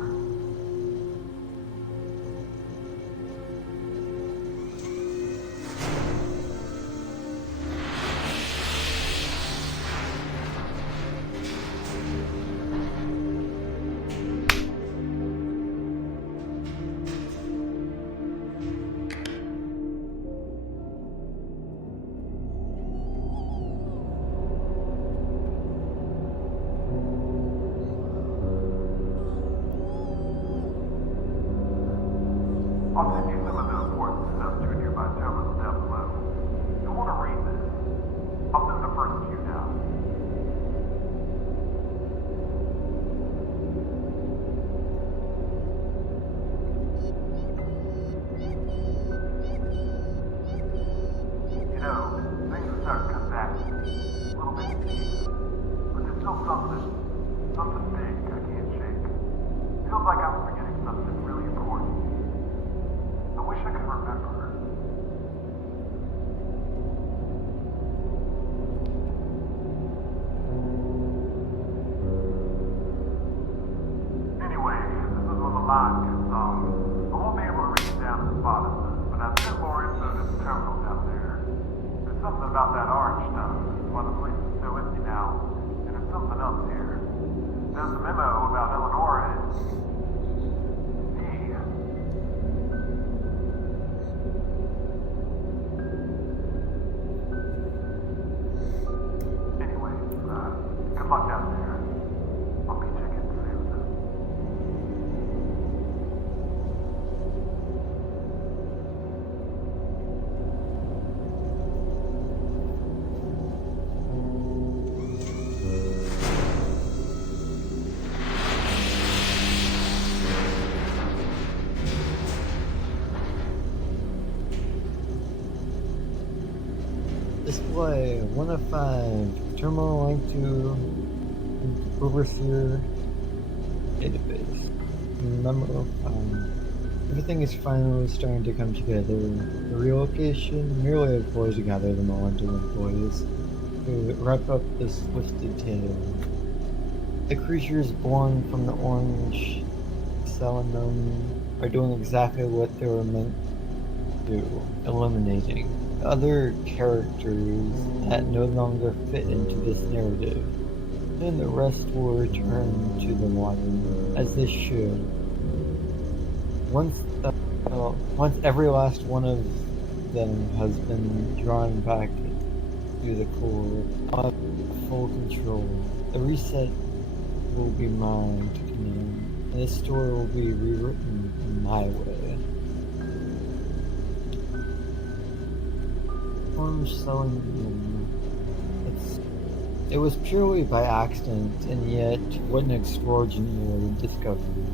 I'll send you some of the important stuff to a nearby terminal down below. You'll want to read this. I'll send the first few now. You know, things are starting to come back to me. A little bit confused. But there's still something big I can't shake. Feels like I'm forgetting something really important. I wish I could remember. Anyway, this is when the line gets off. I won't be able to reach down to the bottom, but I've sent more info to the terminal down there. There's something about that orange stuff, why the place is so empty now, and there's something else here. There's a memo about Eleanor and... me. Anyway, good luck out there. I'll be checking soon. Display 1 of 5. Terminal link to Overseer database. Memo found. Everything is finally starting to come together. The relocation merely a ploy to gather them all into employees to wrap up this twisted tale. The creatures born from the orange Salamon are doing exactly what they were meant to do, eliminating other characters that no longer fit into this narrative. Then the rest will return to the water, as they should. Once once every last one of them has been drawn back to the core, I'll have full control. The reset will be mine to command, and this story will be rewritten in my way. Orange selling it was purely by accident, and yet what an extraordinary discovery.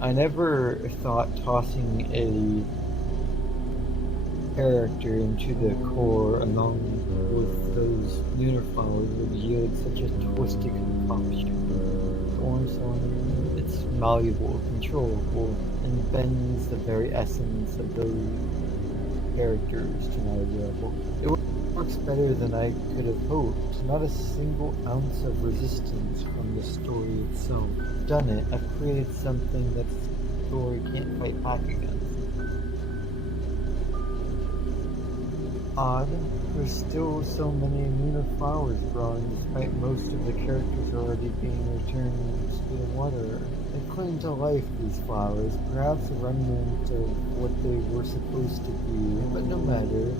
I never thought tossing a character into the core along with those lunar flowers would yield such a twisted concoction. Orange selling, it's malleable, controllable, and bends the very essence of those characters to my will. It works better than I could have hoped. Not a single ounce of resistance from the story itself. Done it. I've created something that the story can't fight back against. Odd. There's still so many lunar flowers growing despite most of the characters already being returned to the water. They cling to life, these flowers, perhaps a remnant of what they were supposed to be, but no matter.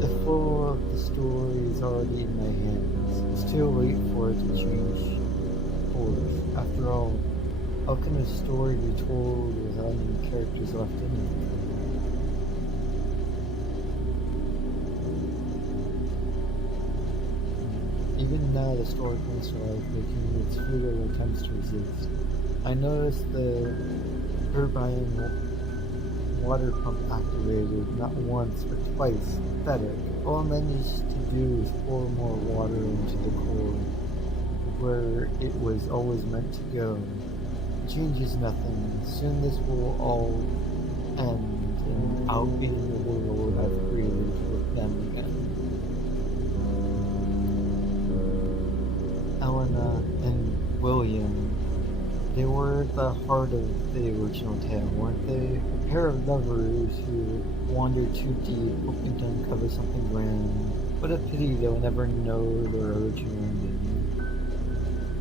The flow of the story is already in my hands. It's too late for it to change course. After all, how can a story be told without any characters left in it? Even now the story comes to life, making its futile attempts to resist. I noticed the turbine water pump activated not once but twice. Pathetic. All I managed to do was pour more water into the core, where it was always meant to go. It changes nothing. Soon this will all end, and I'll be in the world I've created with them again. Elena and William, they were the heart of the original tale, weren't they? A pair of lovers who wandered too deep, hoping to uncover something grand. What a pity they'll never know their original ending.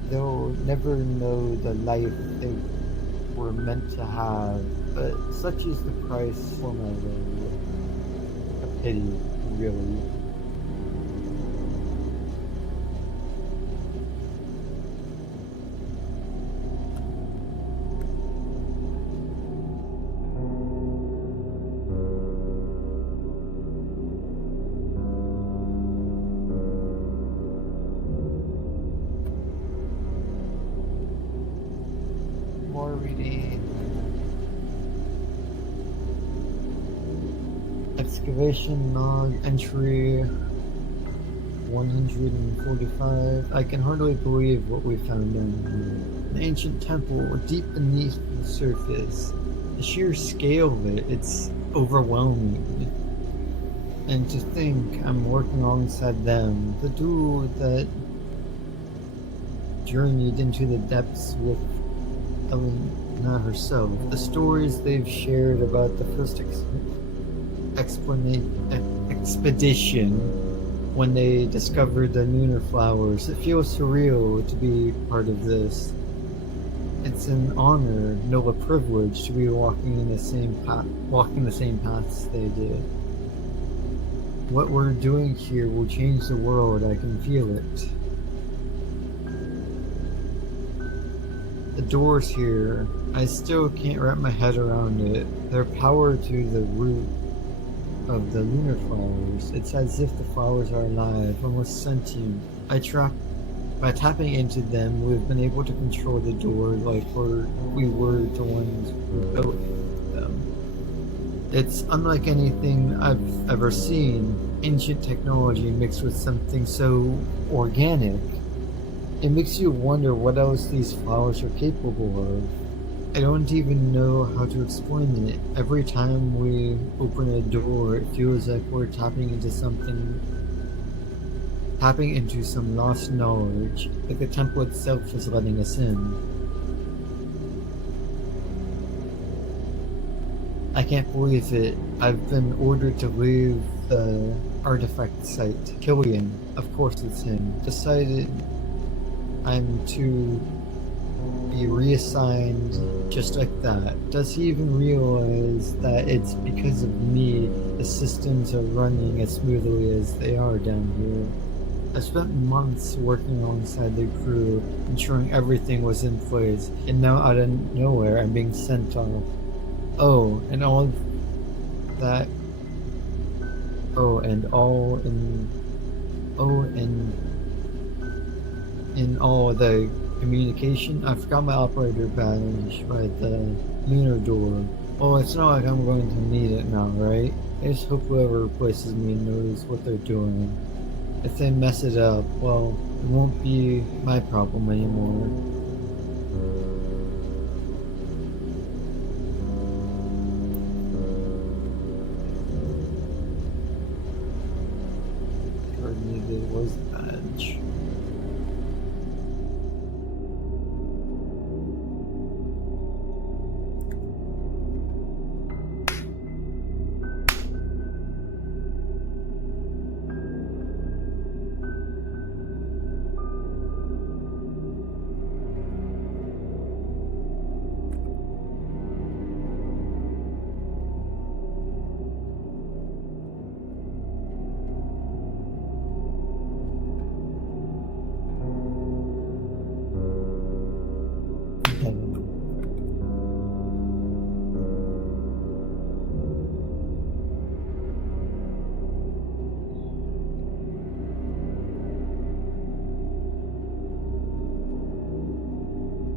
They'll never know the life they were meant to have, but such is the price for my love. A pity, really. More reading. Excavation log entry 145. I can hardly believe what we found down here. An ancient temple deep beneath the surface. The sheer scale of it, it's overwhelming. And to think I'm working alongside them, the duo that journeyed into the depths with Elena herself, the stories they've shared about the first expedition when they discovered the lunar flowers. It feels surreal to be part of this. It's an honor, no a privilege, to be walking the same paths they did. What we're doing here will change the world. I can feel it. The doors here, I still can't wrap my head around it. Their power to the root of the lunar flowers. It's as if the flowers are alive, almost sentient. By tapping into them, we've been able to control the door like we were the ones who built them. It's unlike anything I've ever seen. Ancient technology mixed with something so organic. It makes you wonder what else these flowers are capable of. I don't even know how to explain it. Every time we open a door, it feels like we're tapping into some lost knowledge, like the temple itself is letting us in. I can't believe it. I've been ordered to leave the artifact site. Killian, of course it's him, decided I'm to be reassigned just like that. Does he even realize that it's because of me the systems are running as smoothly as they are down here? I spent months working alongside the crew, ensuring everything was in place, and now out of nowhere I'm being sent off. Oh, and all that. Oh, and all in. Oh, and in all the communication, I forgot my operator badge by the lunar door. Well, it's not like I'm going to need it now, right? I just hope whoever replaces me knows what they're doing. If they mess it up, well, it won't be my problem anymore. Or maybe it was the badge.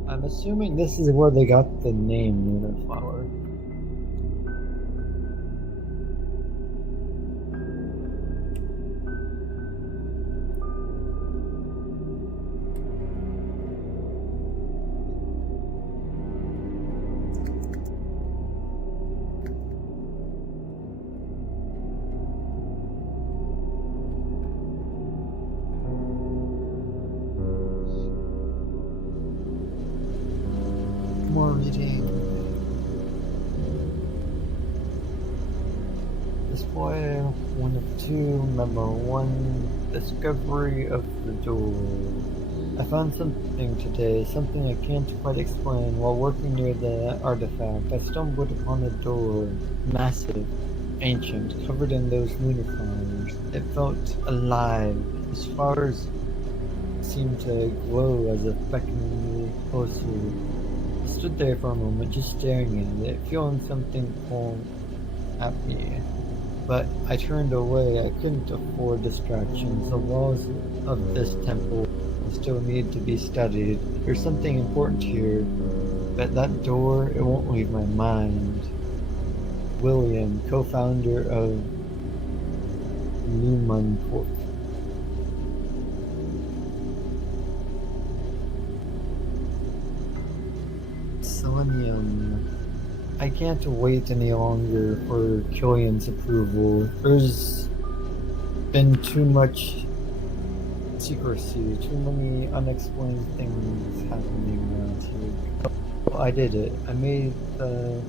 I'm assuming this is where they got the name Lunar Flower. More reading. Display 1 of 2, Memo 1, Discovery of the Door. I found something today, something I can't quite explain. While working near the artifact, I stumbled upon a door, massive, ancient, covered in those lunar flowers. It felt alive. The flowers seemed to glow as if beckoning me closer. I stood there for a moment, just staring at it, feeling something pull at me. But I turned away. I couldn't afford distractions. The walls of this temple still need to be studied. There's something important here. But that door, it won't leave my mind. William, co-founder of Newman Corp. Selenium. I can't wait any longer for Killian's approval. There's been too much secrecy, too many unexplained things happening around here. Well, I did it. I made the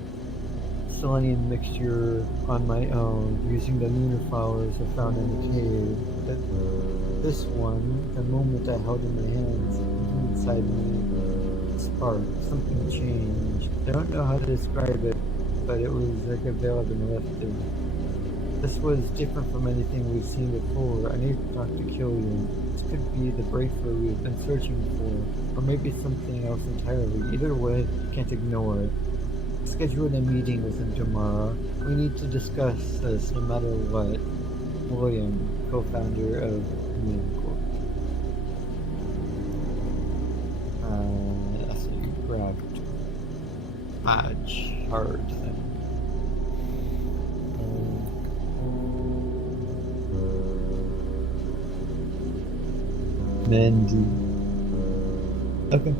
selenium mixture on my own using the lunar flowers I found in the cave. But this one, the moment I held in my hands, inside me, sparked. Something changed. I don't know how to describe it, but it was like a veil had been lifted. This was different from anything we've seen before. I need to talk to Killian. This could be the breakthrough we've been searching for, or maybe something else entirely. Either way, can't ignore it. Schedule a meeting with him tomorrow. We need to discuss this no matter what. William, co-founder of Newman Corp. I see. Grabbed badge hard thing. Mandy. Okay.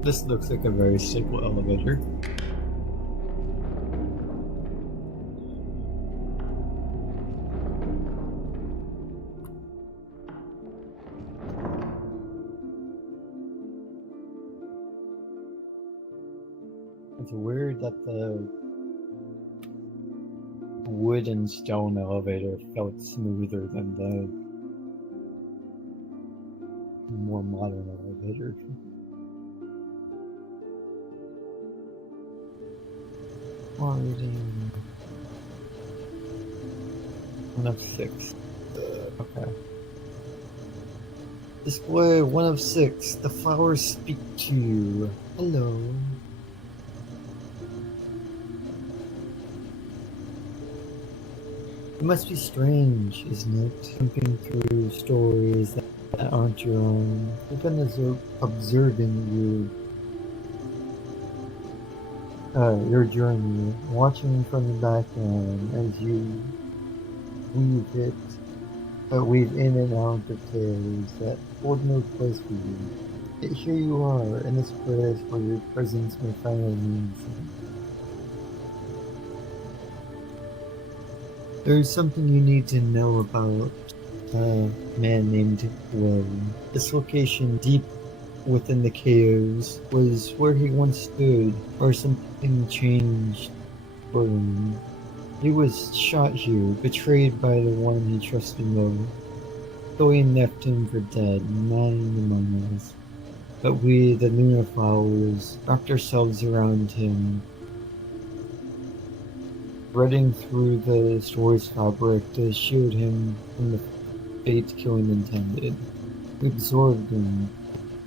This looks like a very stable elevator. It's weird that the wood and stone elevator felt smoother than the more modern elevator. Rating 1 of 6. Okay. Display 1 of 6. The flowers speak to you. Hello. It must be strange, isn't it? Jumping through stories that aren't your own. I've been observing your journey, watching from the background as you weave in and out of tales that hold no place for you. Yet here you are, in this place where your presence may finally mean something. There's something you need to know about a man named Grev. This location, deep within the caves, was where he once stood, where something changed for him. He was shot here, betrayed by the one he trusted most. Thorian left him for dead, none among us. But we, the lunar flowers, wrapped ourselves around him, threading through the story's fabric to shield him from the fate killing intended. We absorbed him,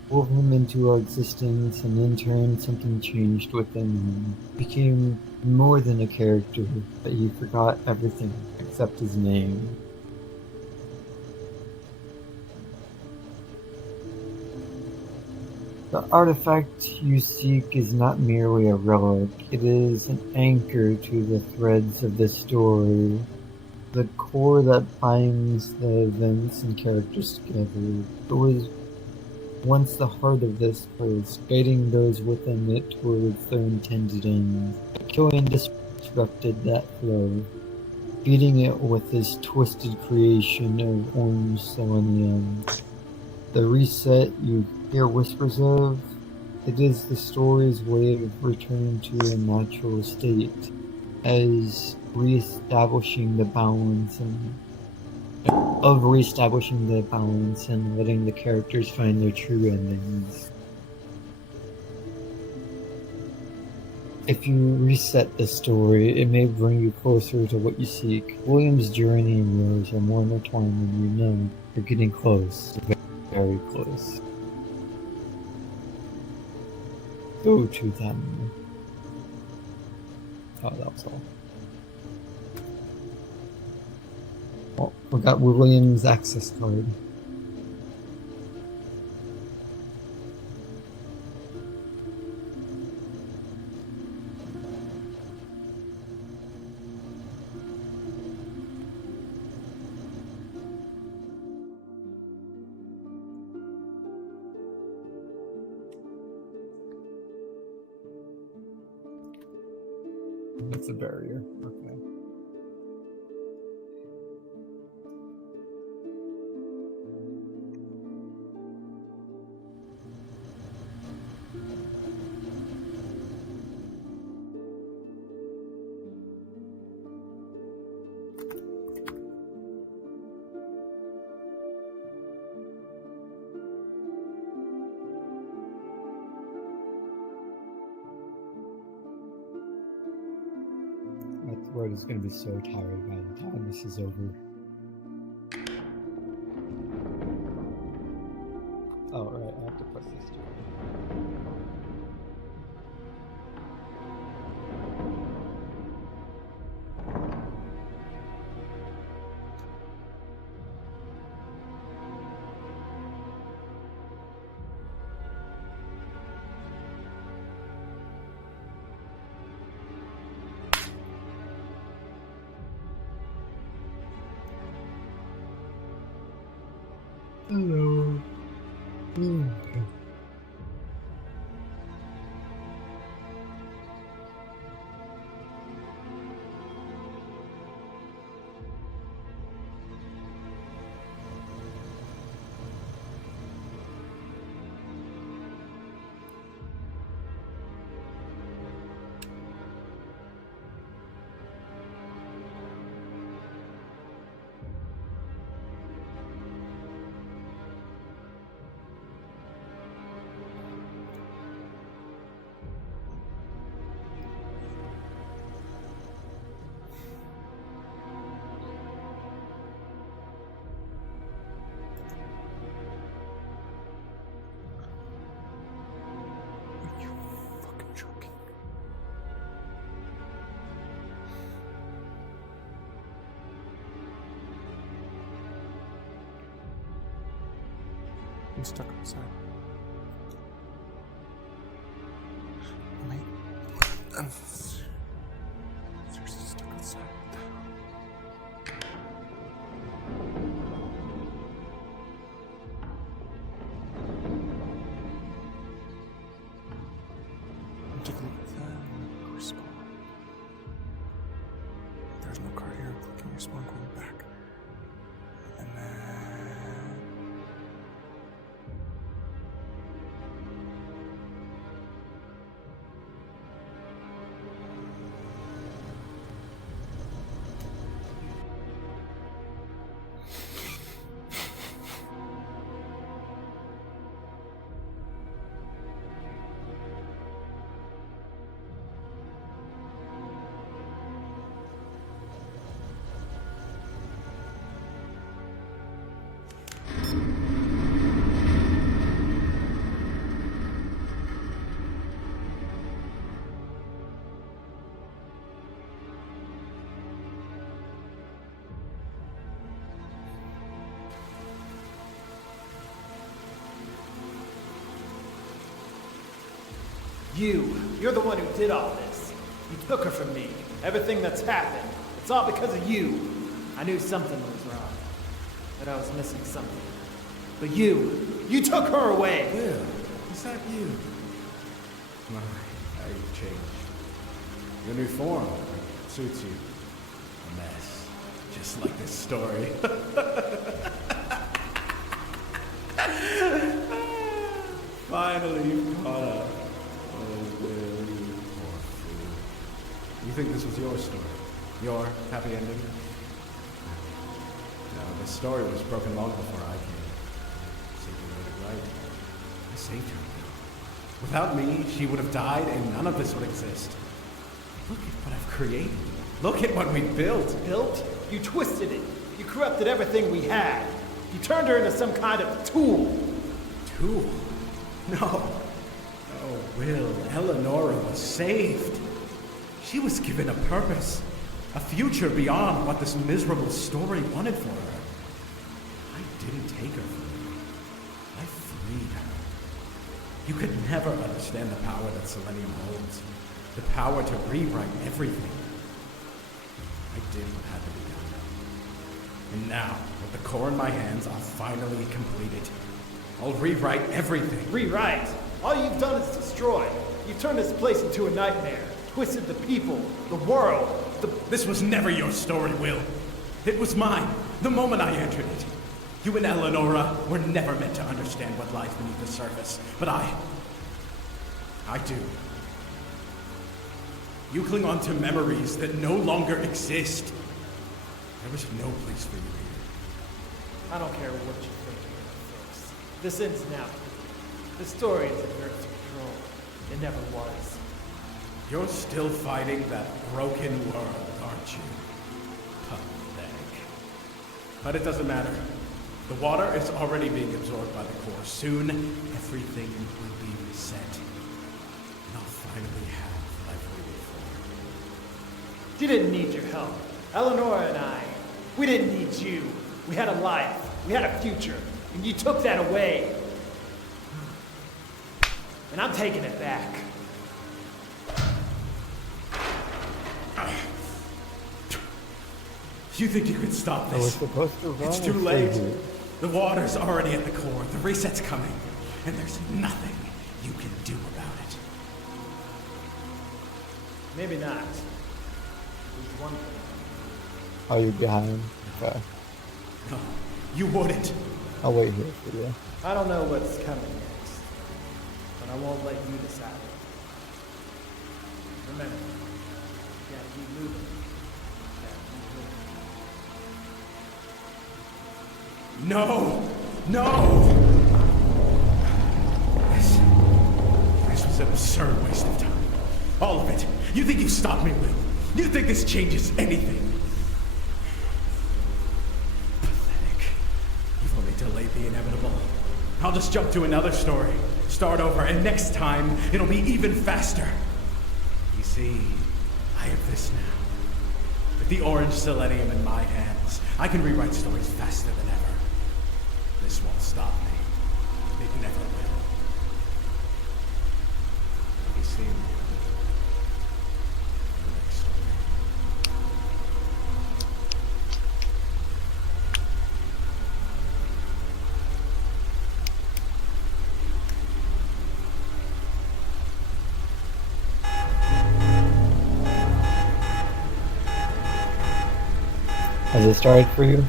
wove him into our existence, and in turn something changed within him. He became more than a character, but he forgot everything except his name. The artifact you seek is not merely a relic, it is an anchor to the threads of this story, the core that binds the events and characters together. It was once the heart of this place, guiding those within it towards their intended ends. Killian disrupted that flow, feeding it with his twisted creation of orange selenium. The reset you hear whispers of, it is the story's way of returning to a natural state, as reestablishing the balance and letting the characters find their true endings. If you reset the story, it may bring you closer to what you seek. William's journey and yours are more intertwined than you know. You're getting close, very close. Go to them. Oh, that was all. Well, we got William's access card. That's a barrier. Okay. That throat is going to be so tired by the time this is over. Oh, right, I have to press this too. Hello. I'm stuck outside. Wait. I'm seriously stuck outside. What the hell? Take a look at that and respond. There's no card here. Clicking respond, going back. And then... You're the one who did all this. You took her from me. Everything that's happened, it's all because of you. I knew something was wrong, that I was missing something. But you took her away. Will, is that you? My, how you've changed. Your new form suits you. A mess, just like this story. Finally, you caught up. Oh, Will, you poor fool. You think this was your story? Your happy ending? No, this story was broken long before I came. Simply made it right. I saved her. Without me, she would have died and none of this would exist. Look at what I've created. Look at what we built. Built? You twisted it. You corrupted everything we had. You turned her into some kind of tool. Tool? No. Oh, Will, Eleonora was saved. She was given a purpose, a future beyond what this miserable story wanted for her. I didn't take her from her. I freed her. You could never understand the power that Selenium holds. The power to rewrite everything. I did what had to be done. And now, with the core in my hands, I'll finally complete it. I'll rewrite everything. Rewrite? All you've done is destroy. You turned this place into a nightmare. Twisted the people, the world, This was never your story, Will. It was mine, the moment I entered it. You and Eleonora were never meant to understand what lies beneath the surface, but I do. You cling on to memories that no longer exist. There was no place for you here. I don't care what you think you're gonna fix. This ends now. The story is in Earth's control. It never was. You're still fighting that broken world, aren't you? Pathetic. But it doesn't matter. The water is already being absorbed by the core. Soon, everything will be reset. And I'll finally have what I've waited for. You didn't need your help. Eleanor and I, we didn't need you. We had a life. We had a future. And you took that away. And I'm taking it back. You think you could stop I was this? supposed to run. It's too late. The water's already at the core. The reset's coming. And there's nothing you can do about it. Maybe not. There's one thing. Are you behind? Okay. No, you wouldn't. I'll wait here for you. I don't know what's coming next. But I won't let you decide. Remember, you gotta keep moving. No! No! This was an absurd waste of time. All of it. You think you stopped me, Will? You think this changes anything? Pathetic. You've only delayed the inevitable. I'll just jump to another story, start over, and next time, it'll be even faster. You see, I have this now. With the orange selenium in my hands, I can rewrite stories faster than ever. This won't stop me. It never will. Be seen in the next story. Has it started for you?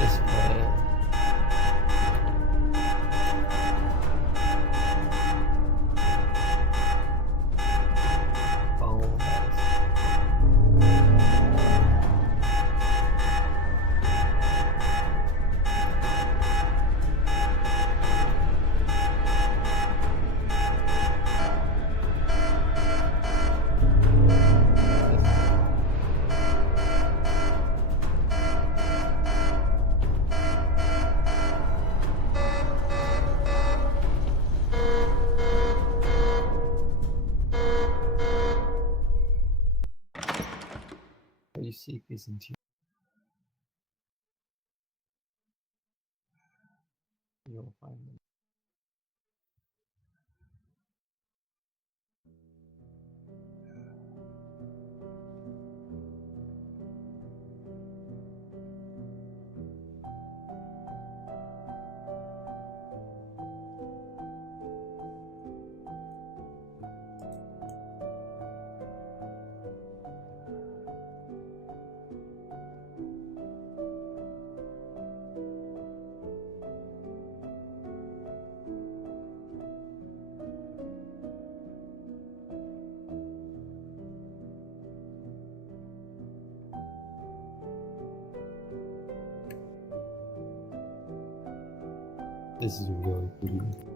This way. Oh, you seek is into you'll find them. This is really pretty.